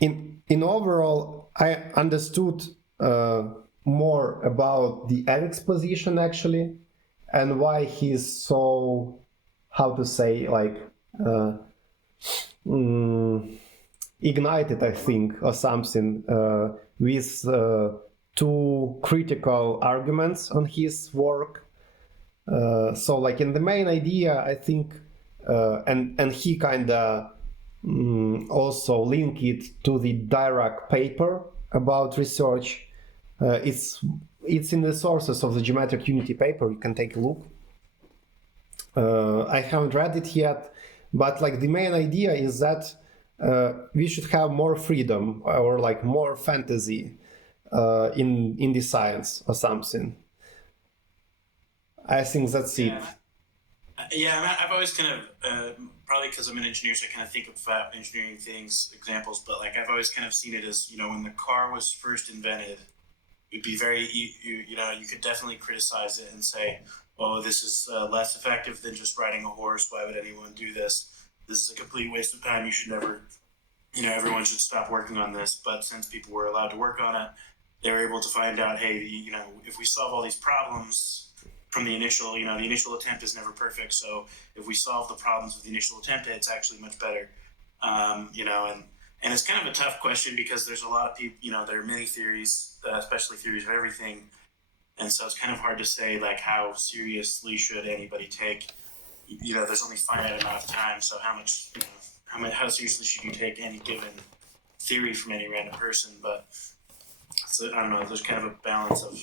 in overall, I understood more about the Eric's position actually, and why he's so, how to say, like ignited, I think, or something, with two critical arguments on his work. So like in the main idea, I think and he kind of also link it to the Dirac paper about research. It's in the sources of the geometric unity paper. You can take a look. I haven't read it yet, but like the main idea is that we should have more freedom or like more fantasy in the science or something. I think that's it. Yeah, I've always kind of, probably because I'm an engineer, so I kind of think of engineering things, examples, but like I've always kind of seen it as, when the car was first invented, it'd be very, you could definitely criticize it and say, oh, this is less effective than just riding a horse. Why would anyone do this? This is a complete waste of time. You should never, everyone should stop working on this. But since people were allowed to work on it, they were able to find out, hey, if we solve all these problems from the initial, the initial attempt is never perfect. So if we solve the problems with the initial attempt, it's actually much better. And it's kind of a tough question because there's a lot of people, there are many theories, especially theories of everything. And so it's kind of hard to say like how seriously should anybody take, there's only finite amount of time. So how seriously should you take any given theory from any random person? But so, I don't know, there's kind of a balance of,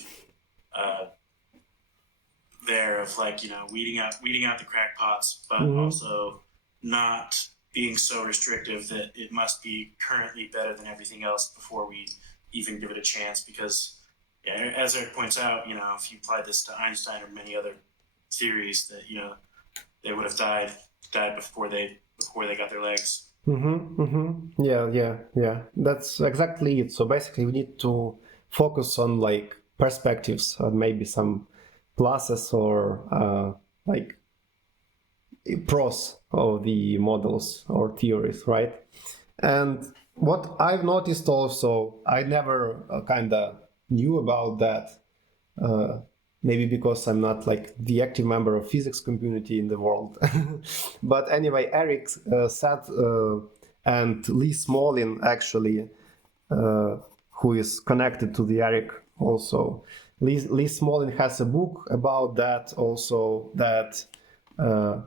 there of like, weeding out the crackpots, but also not being so restrictive that it must be currently better than everything else before we even give it a chance. Because as Eric points out, if you applied this to Einstein or many other theories, that they would have died before they got their legs. Yeah. That's exactly it. So basically, we need to focus on like perspectives or maybe some pluses or like pros of the models or theories, right? And what I've noticed also, I never kind of knew about that, maybe because I'm not like the active member of physics community in the world. But anyway, Eric said, and Lee Smolin actually, who is connected to the Eric also, Lee Smolin has a book about that also, that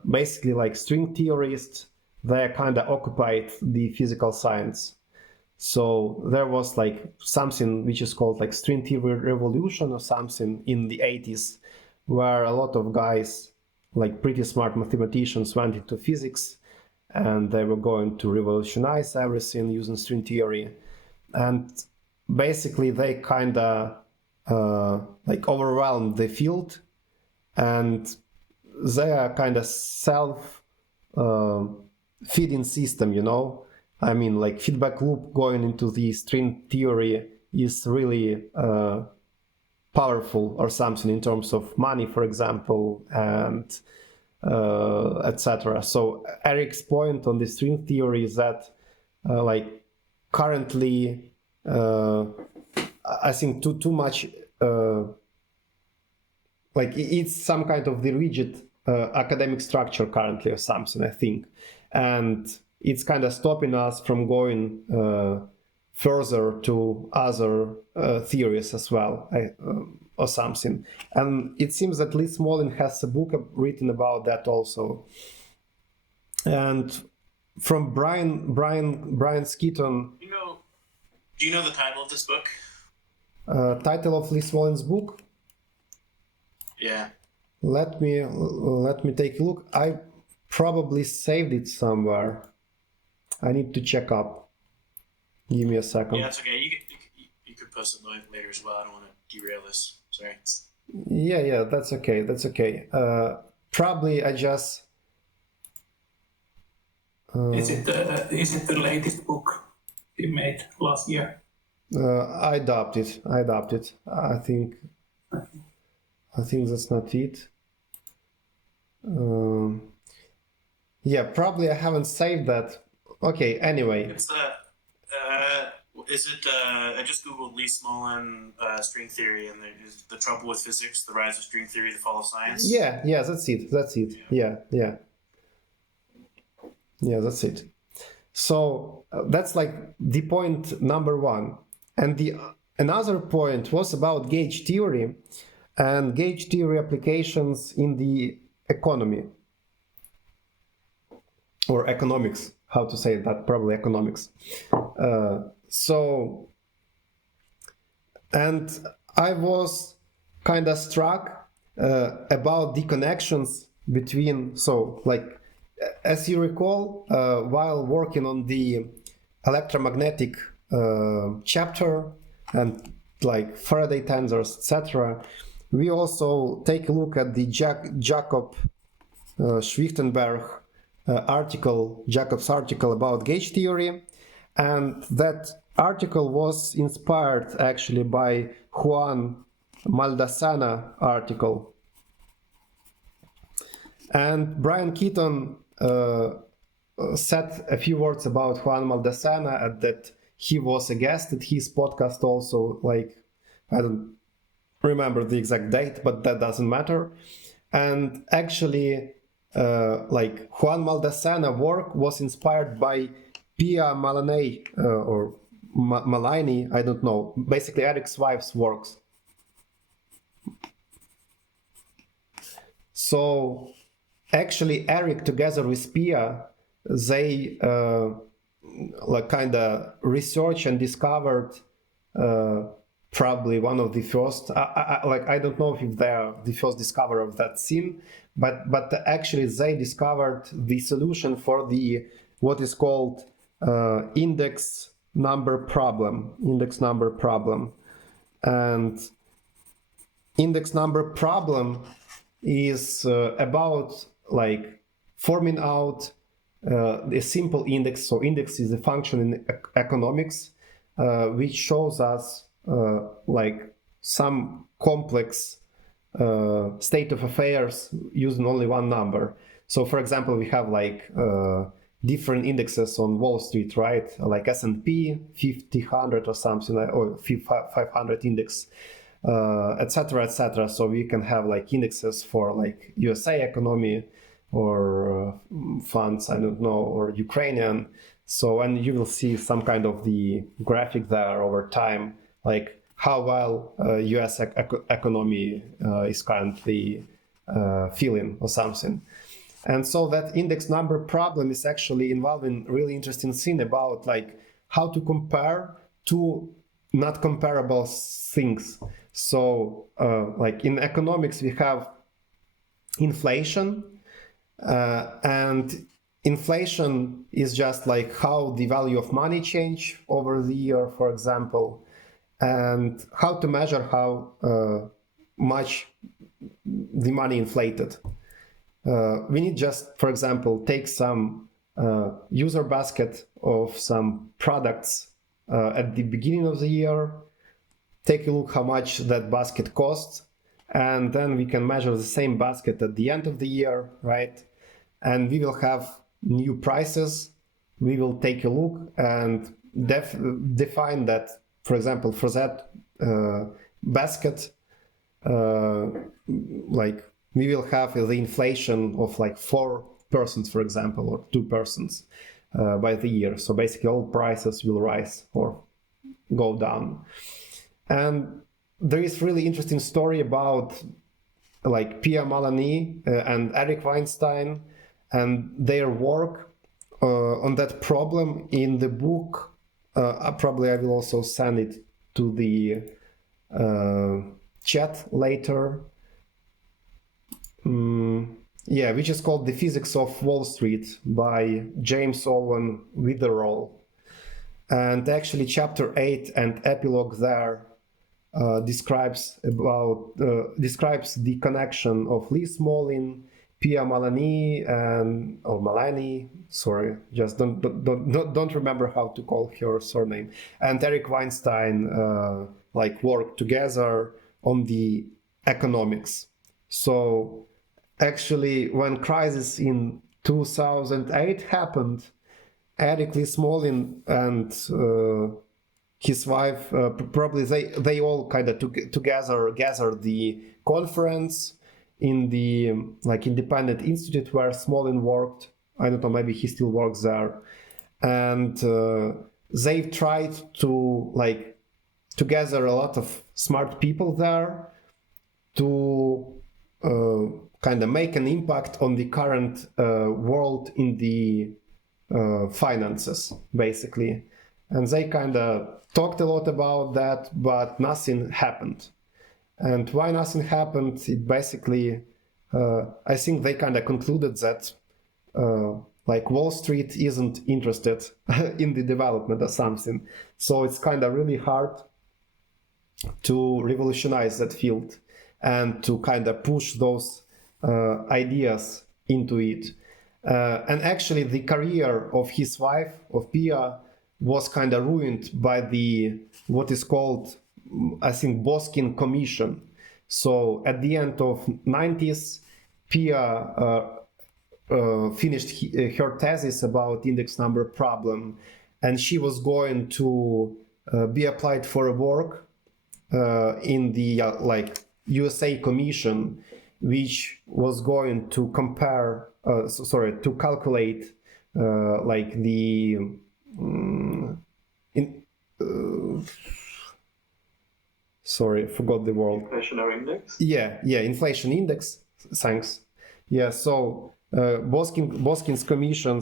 basically like string theorists, they kind of occupied the physical science. So there was like something which is called like string theory revolution or something in the 80s, where a lot of guys, like pretty smart mathematicians, went into physics and they were going to revolutionize everything using string theory. And basically they kind of like overwhelmed the field, and they are kind of self feeding system, I mean, like feedback loop going into the string theory is really powerful or something in terms of money, for example, and etc. So Eric's point on the string theory is that like currently I think too much like it's some kind of the rigid academic structure currently or something, I think, and it's kind of stopping us from going further to other theories as well, or something. And it seems that Lee Smolin has a book written about that also. And from Brian Skeeton. Do you know the title of this book? Title of Lee Smolin's book? Yeah. Let me take a look. I probably saved it somewhere. I need to check up. Give me a second. Yeah, that's okay. You could post it later as well. I don't want to derail this. Sorry. Yeah, that's okay. That's okay. Probably I just. Is it the latest book he made last year? I doubt it. I think that's not it. Yeah, probably I haven't saved that. Okay, anyway. It's I just googled Lee Smolin string theory, and there's the trouble with physics, the rise of string theory, the fall of science. Yeah, that's it. Yeah, that's it. So that's like the point number one. And another point was about gauge theory and gauge theory applications in the economy. or economics, how to say that, probably economics. And I was kind of struck about the connections between, so like, as you recall, while working on the electromagnetic chapter and like Faraday tensors, etc., we also take a look at the Jacob Schwichtenberg Jacob's article about gauge theory, and that article was inspired actually by Juan Maldacena article. And Brian Keaton said a few words about Juan Maldacena, and that he was a guest at his podcast also, like, I don't remember the exact date, but that doesn't matter. And actually, like, Juan Maldacena work was inspired by Pia Malini, or Malini, I don't know, basically Eric's wife's works. So actually Eric, together with Pia, they like kind of researched and discovered probably one of the first, I don't know if they are the first discoverer of that scene, but actually they discovered the solution for the what is called index number problem. And index number problem is about like forming out a simple index. So index is a function in economics which shows us like some complex state of affairs using only one number. So for example, we have like different indexes on Wall Street, right? Like S&P 500 or something, or 500 index, etc., etc. So we can have like indexes for like USA economy or funds, I don't know, or Ukrainian. So, and you will see some kind of the graphic there over time, like how well US economy is currently feeling or something. And so that index number problem is actually involving really interesting thing about like how to compare two not comparable things. So like in economics, we have inflation, and inflation is just like how the value of money change over the year, for example, and how to measure how much the money inflated. We need just, for example, take some user basket of some products at the beginning of the year, take a look how much that basket costs, and then we can measure the same basket at the end of the year, right? And we will have new prices. We will take a look and define that, for example, for that basket, like we will have the inflation of like 4%, for example, or 2% by the year. So basically all prices will rise or go down. And there is really interesting story about like Pia Malini and Eric Weinstein and their work on that problem in the book. Probably I will also send it to the chat later. Yeah, which is called The Physics of Wall Street by James Owen Witherall. And actually chapter 8 and epilogue there describes the connection of Lee Smolin, Pia Malini, and Malani, sorry, just don't remember how to call her surname, and Eric Weinstein like work together on the economics. So actually, when crisis in 2008 happened, Eric Lee Smolin and his wife, probably they all kind of together gathered the conference in the like independent institute where Smolin worked. I don't know, maybe he still works there. And they tried to like to gather a lot of smart people there to kind of make an impact on the current world in the finances, basically. And they kind of talked a lot about that, but nothing happened. And why nothing happened? It basically, I think they kind of concluded that like Wall Street isn't interested in the development of something. So it's kind of really hard to revolutionize that field and to kind of push those ideas into it. And actually the career of his wife, of Pia, was kind of ruined by the what is called, I think, Boskin Commission. So at the end of 90s, Pia finished her thesis about index number problem, and she was going to be applied for a work in the like USA Commission, which was going to compare, to calculate like the forgot the word. Inflationary index? Yeah, inflation index. Thanks. Yeah, so Boskin's commission,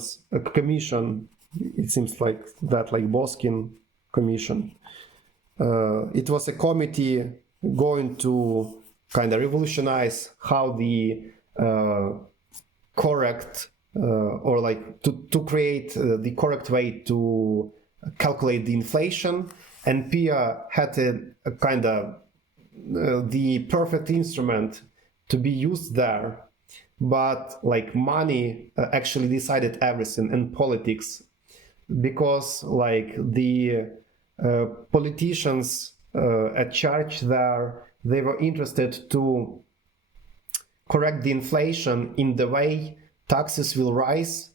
it seems like that, like Boskin Commission. It was a committee going to kind of revolutionize how the correct or like to create the correct way to calculate the inflation. And Pia had a kind of the perfect instrument to be used there, but like money actually decided everything, and politics, because like the politicians at charge there, they were interested to correct the inflation in the way taxes will rise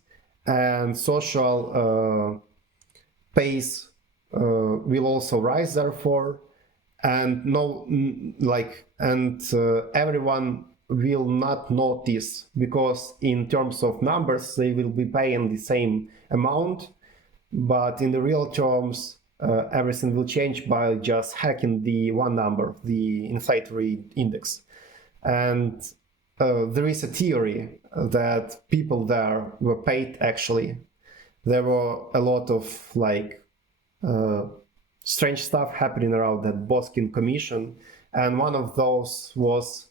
and social pays will also rise, therefore, and everyone will not notice, because in terms of numbers they will be paying the same amount, but in the real terms everything will change by just hacking the one number, the inflationary index. And there is a theory that people there were paid. Actually, there were a lot of like strange stuff happening around that Boskin Commission, and one of those was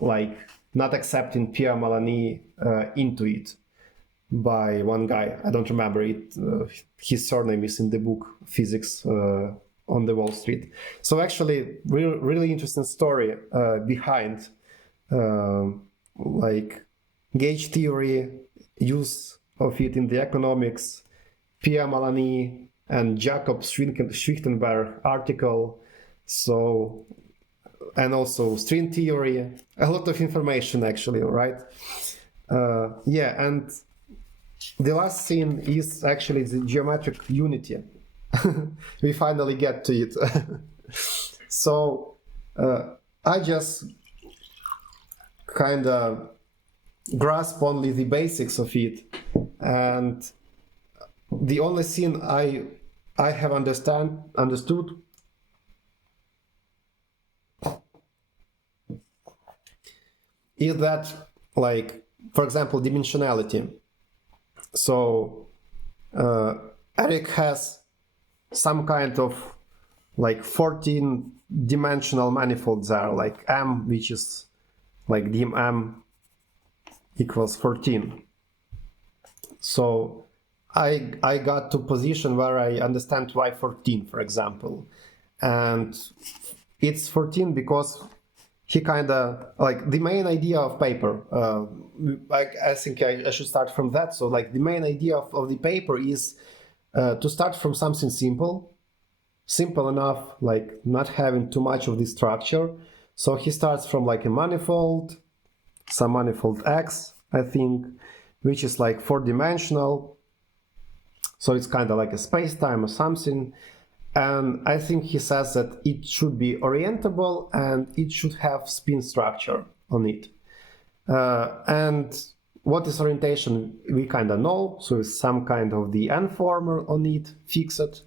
like not accepting Pierre Malany into it by one guy. I don't remember it. His surname is in the book Physics on the Wall Street. So actually, really interesting story behind like gauge theory, use of it in the economics, Pierre Malany and Jacob Schwichtenberg article, so, and also string theory, a lot of information actually, right? Yeah, and the last thing is actually the geometric unity. We finally get to it. So I just kind of grasp only the basics of it, and the only thing I have understood is that, like, for example, dimensionality. So Eric has some kind of like 14-dimensional manifold there, like M, which is like dim M equals 14. So I got to position where I understand why 14, for example. And it's 14 because he kind of, like, the main idea of paper, I think I should start from that. So, like, the main idea of the paper is to start from something simple enough, like not having too much of the structure. So he starts from like a manifold, some manifold X, I think, which is like 4-dimensional. So it's kind of like a space-time or something. And I think he says that it should be orientable and it should have spin structure on it. And what is orientation, we kind of know. So it's some kind of the n-former on it, fixed.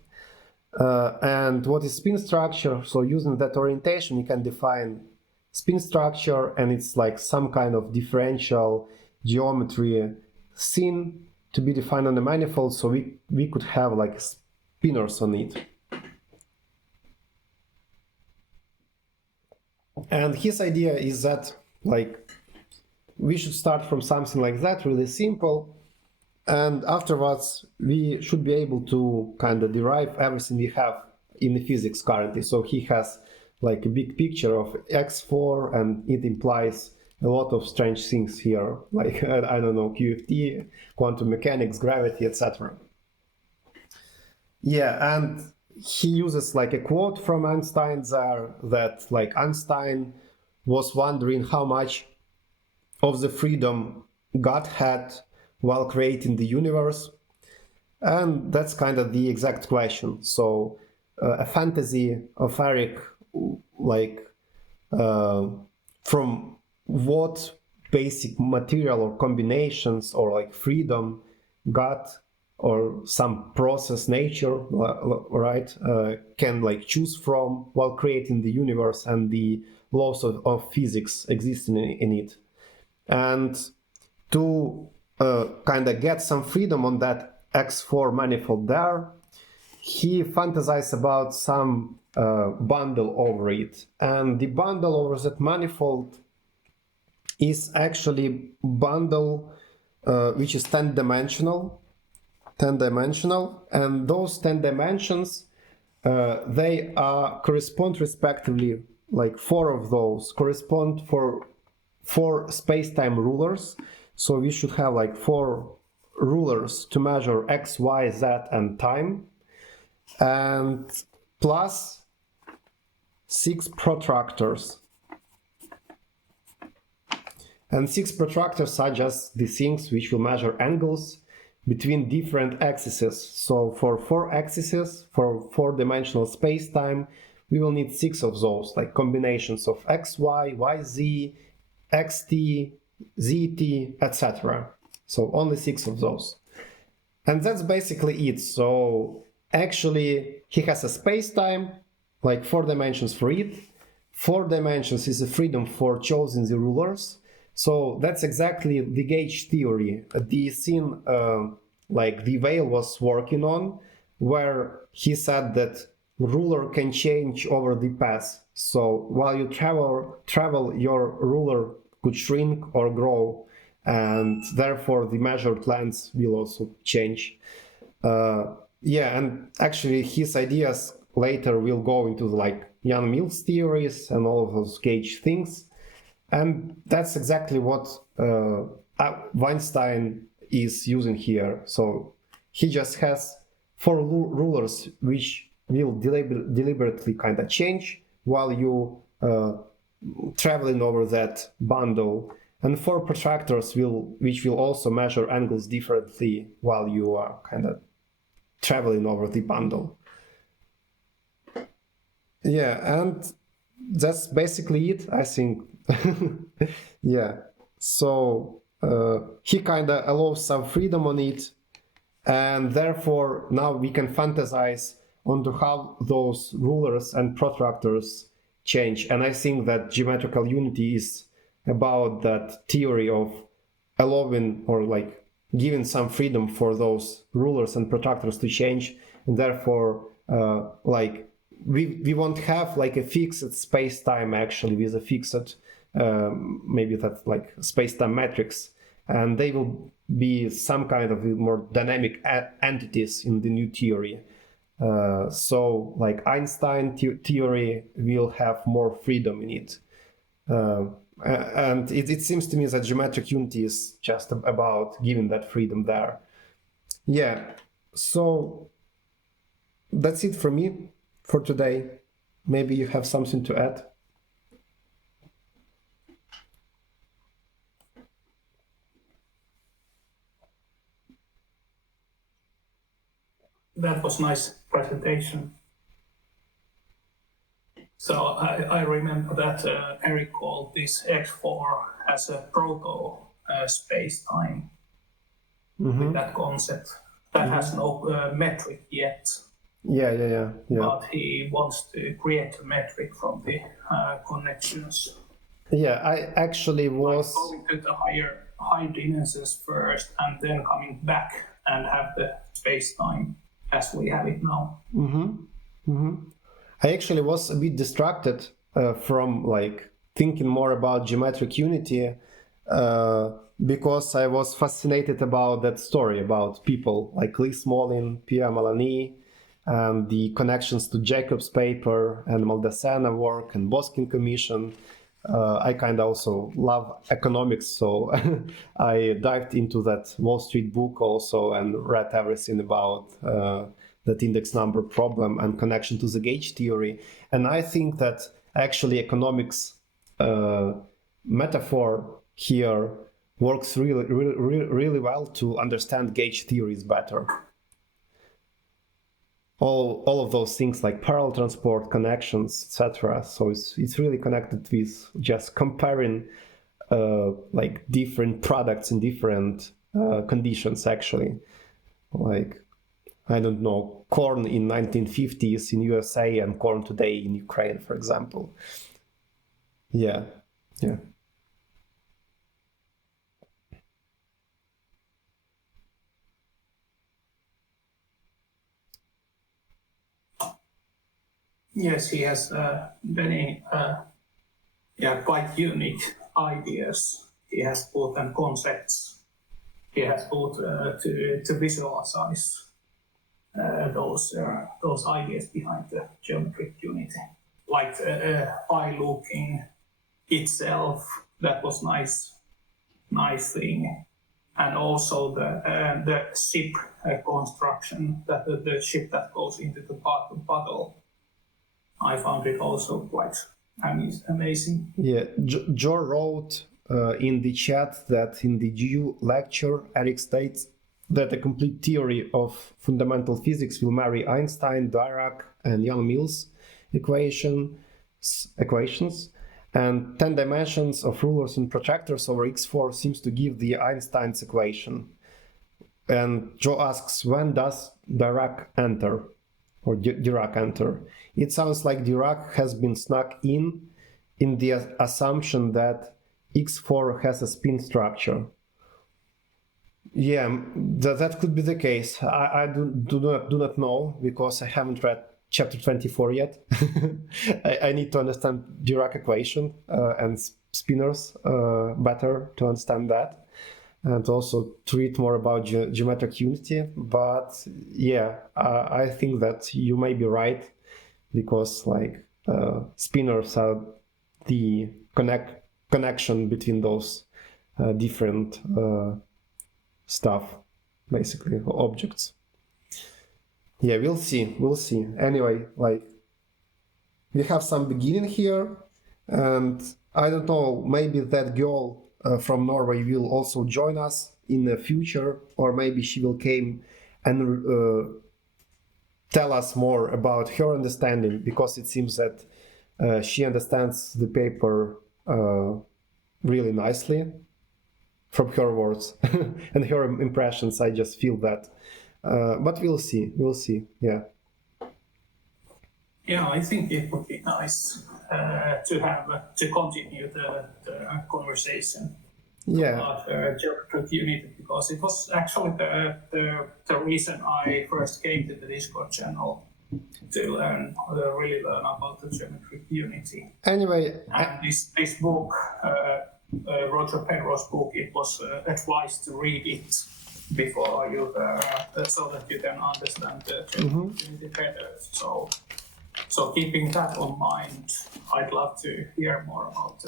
And what is spin structure? So using that orientation, you can define spin structure, and it's like some kind of differential geometry thin to be defined on the manifold, so we could have like spinors on it. And his idea is that like we should start from something like that, really simple, and afterwards we should be able to kind of derive everything we have in the physics currently. So he has like a big picture of X4, and it implies a lot of strange things here, like I don't know, QFT, quantum mechanics, gravity, etc. Yeah, and he uses like a quote from Einstein there, that like Einstein was wondering how much of the freedom God had while creating the universe, and that's kind of the exact question. So a fantasy of Eric, like from what basic material or combinations or like freedom God or some process nature, right, can like choose from while creating the universe and the laws of physics existing in it. And to kind of get some freedom on that X4 manifold there, he fantasized about some bundle over it. And the bundle over that manifold is actually bundle which is 10-dimensional, and those 10 dimensions, they correspond respectively, like 4 of those correspond for 4 space-time rulers. So we should have like 4 rulers to measure x, y, z, and time, and plus 6 protractors. And 6 protractors are just the things which will measure angles between different axes. So for 4 axes, for 4-dimensional space-time, we will need 6 of those, like combinations of x, y, y, z, xt, zt, etc. So only 6 of those. And that's basically it. So actually he has a space-time, like 4 dimensions for it. 4 dimensions is a freedom for choosing the rulers. So that's exactly the gauge theory, the thing like the Weil was working on, where he said that ruler can change over the path. So while you travel, your ruler could shrink or grow, and therefore the measured length will also change. Yeah, and actually his ideas later will go into like Yang-Mills theories and all of those gauge things. And that's exactly what Weinstein is using here. So he just has 4 rulers which will deliberately kind of change while you traveling over that bundle, and 4 protractors which will also measure angles differently while you are kind of traveling over the bundle. Yeah, and that's basically it, I think. Yeah, so he kind of allows some freedom on it, and therefore now we can fantasize onto how those rulers and protractors change. And I think that geometrical unity is about that theory of allowing or like giving some freedom for those rulers and protractors to change, and therefore like we won't have like a fixed space-time actually with a fixed maybe that like space-time matrix, and they will be some kind of more dynamic entities in the new theory. So like Einstein theory will have more freedom in it. And it seems to me that geometric unity is just about giving that freedom there. Yeah, so that's it for me for today. Maybe you have something to add? That was nice presentation. So I remember that Eric called this X4 as a proto space-time with that concept. That has no metric yet. Yeah. But he wants to create a metric from the connections. Yeah, I actually was like going to the high dimensions first and then coming back and have the space-time as we have it now. I actually was a bit distracted from like thinking more about geometric unity because I was fascinated about that story about people like Lee Smolin, Pierre Malany, and the connections to Jacobs' paper and Maldacena work and Boskin Commission. I kind of also love economics, so I dived into that Wall Street book also and read everything about that index number problem and connection to the gauge theory. And I think that actually economics metaphor here works really well to understand gauge theories better. All of those things like parallel transport, connections, etc. So it's really connected with just comparing like different products in different conditions actually. Like, I don't know, corn in 1950s in USA and corn today in Ukraine, for example. Yeah. Yes, he has many quite unique ideas. He has put and concepts. He has put to visualize those ideas behind the geometric unity, like eye looking itself. That was nice thing, and also the ship construction, that the ship that goes into the bottle. I found it also quite amazing. Yeah, Joe wrote in the chat that in the GU lecture, Eric states that a complete theory of fundamental physics will marry Einstein, Dirac, and Yang-Mills equations, and 10 dimensions of rulers and protractors over x4 seems to give the Einstein's equation. And Joe asks, when does Dirac enter? Or Dirac enter? It sounds like Dirac has been snuck in the assumption that x4 has a spin structure. Yeah, that could be the case. I do not know because I haven't read chapter 24 yet. I need to understand Dirac equation and spinors better to understand that, and also to read more about geometric unity. But yeah, I think that you may be right, because like spinors are the connection between those different stuff, basically objects. Yeah, we'll see. Anyway, like we have some beginning here, and I don't know, maybe that girl from Norway will also join us in the future, or maybe she will come and tell us more about her understanding, because it seems that she understands the paper really nicely from her words and her impressions. I just feel that. But we'll see. Yeah. Yeah, I think it would be nice to continue the conversation about geometric unity, because it was actually the reason I first came to the Discord channel, to really learn about the geometric unity. Anyway, and this book, Roger Penrose book, it was advised to read it before you, so that you can understand the geometric unity better. So keeping that in mind, I'd love to hear more about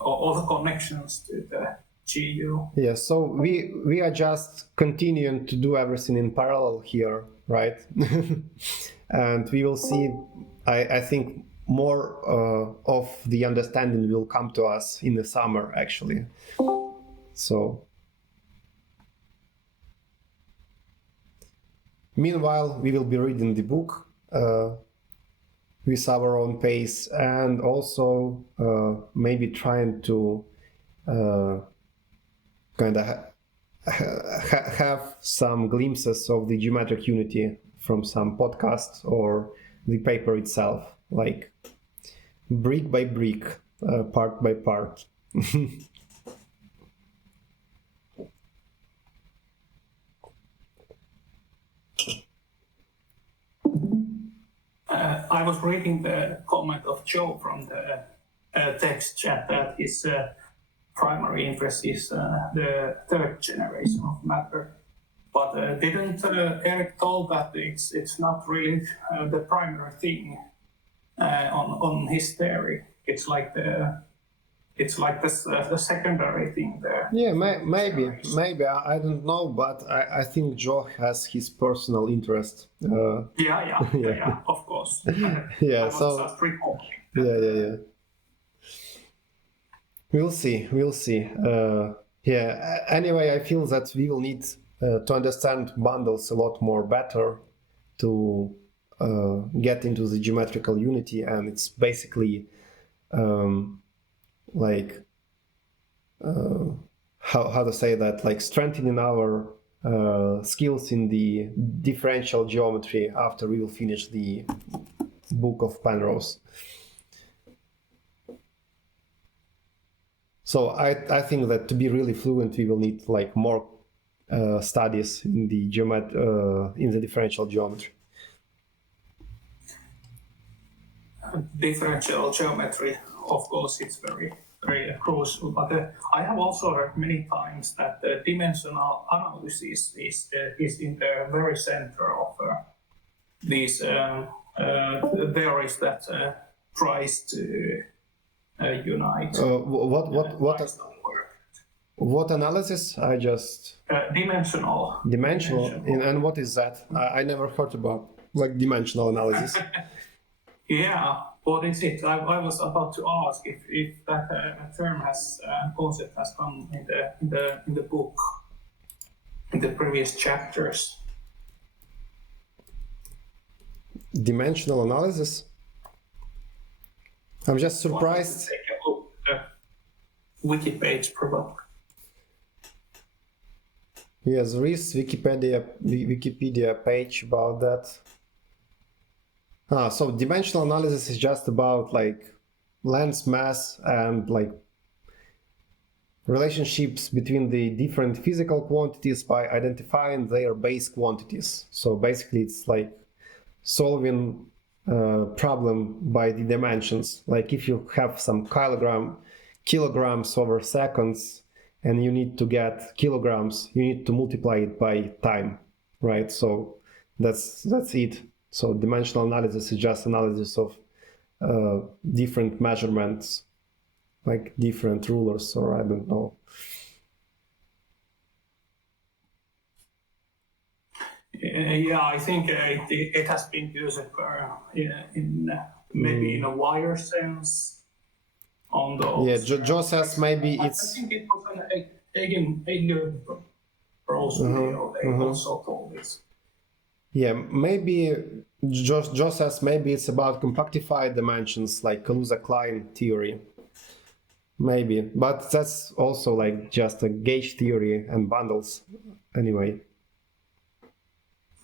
all the connections to the GU. Yeah, so we are just continuing to do everything in parallel here, right? And we will see, I think, more of the understanding will come to us in the summer, actually. So meanwhile, we will be reading the book with our own pace, and also maybe trying to kind of have some glimpses of the geometric unity from some podcasts or the paper itself, like brick by brick, part by part. I was reading the comment of Joe from the text chat that his primary interest is the third generation of matter. But didn't Eric told that it's not really the primary thing on his theory? It's like the secondary thing there. Yeah, maybe I don't know, but I think Joe has his personal interest. Yeah, of course. Yeah, I was so just recalling. yeah. We'll see. Anyway, I feel that we will need to understand bundles a lot more better to get into the geometrical unity, and it's basically like how to say that, like strengthening our skills in the differential geometry after we will finish the book of Penrose. So I think that to be really fluent, we will need like more studies in the in the differential geometry. Differential geometry, of course, it's very, very crucial. But I have also heard many times that the dimensional analysis is in the very center of these theories that tries to unite. What analysis? I just dimensional. And what is that? I never heard about like dimensional analysis. Yeah, what is it? I was about to ask if that term concept has come in the book, in the previous chapters. Dimensional analysis. I'm just surprised. Take a look at the wiki page, probably. Yes, there is Wikipedia page about that. So dimensional analysis is just about like lens mass and like relationships between the different physical quantities by identifying their base quantities. So basically it's like solving problem by the dimensions. Like if you have some kilograms over seconds and you need to get kilograms, you need to multiply it by time, right? So that's it. So dimensional analysis is just analysis of different measurements, like different rulers, or I don't know. Yeah, I think it has been used in maybe in a wider sense on those. Yeah, Joe says maybe it's. I think it was an Penrose video. They also told this. Yeah, maybe Joe says maybe it's about compactified dimensions, like Kaluza-Klein theory. Maybe, but that's also like just a gauge theory and bundles, anyway.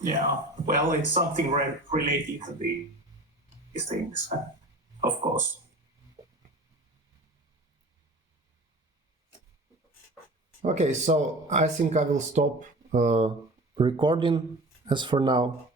Yeah, well, it's something related to these things, of course. Okay, so I think I will stop recording as for now.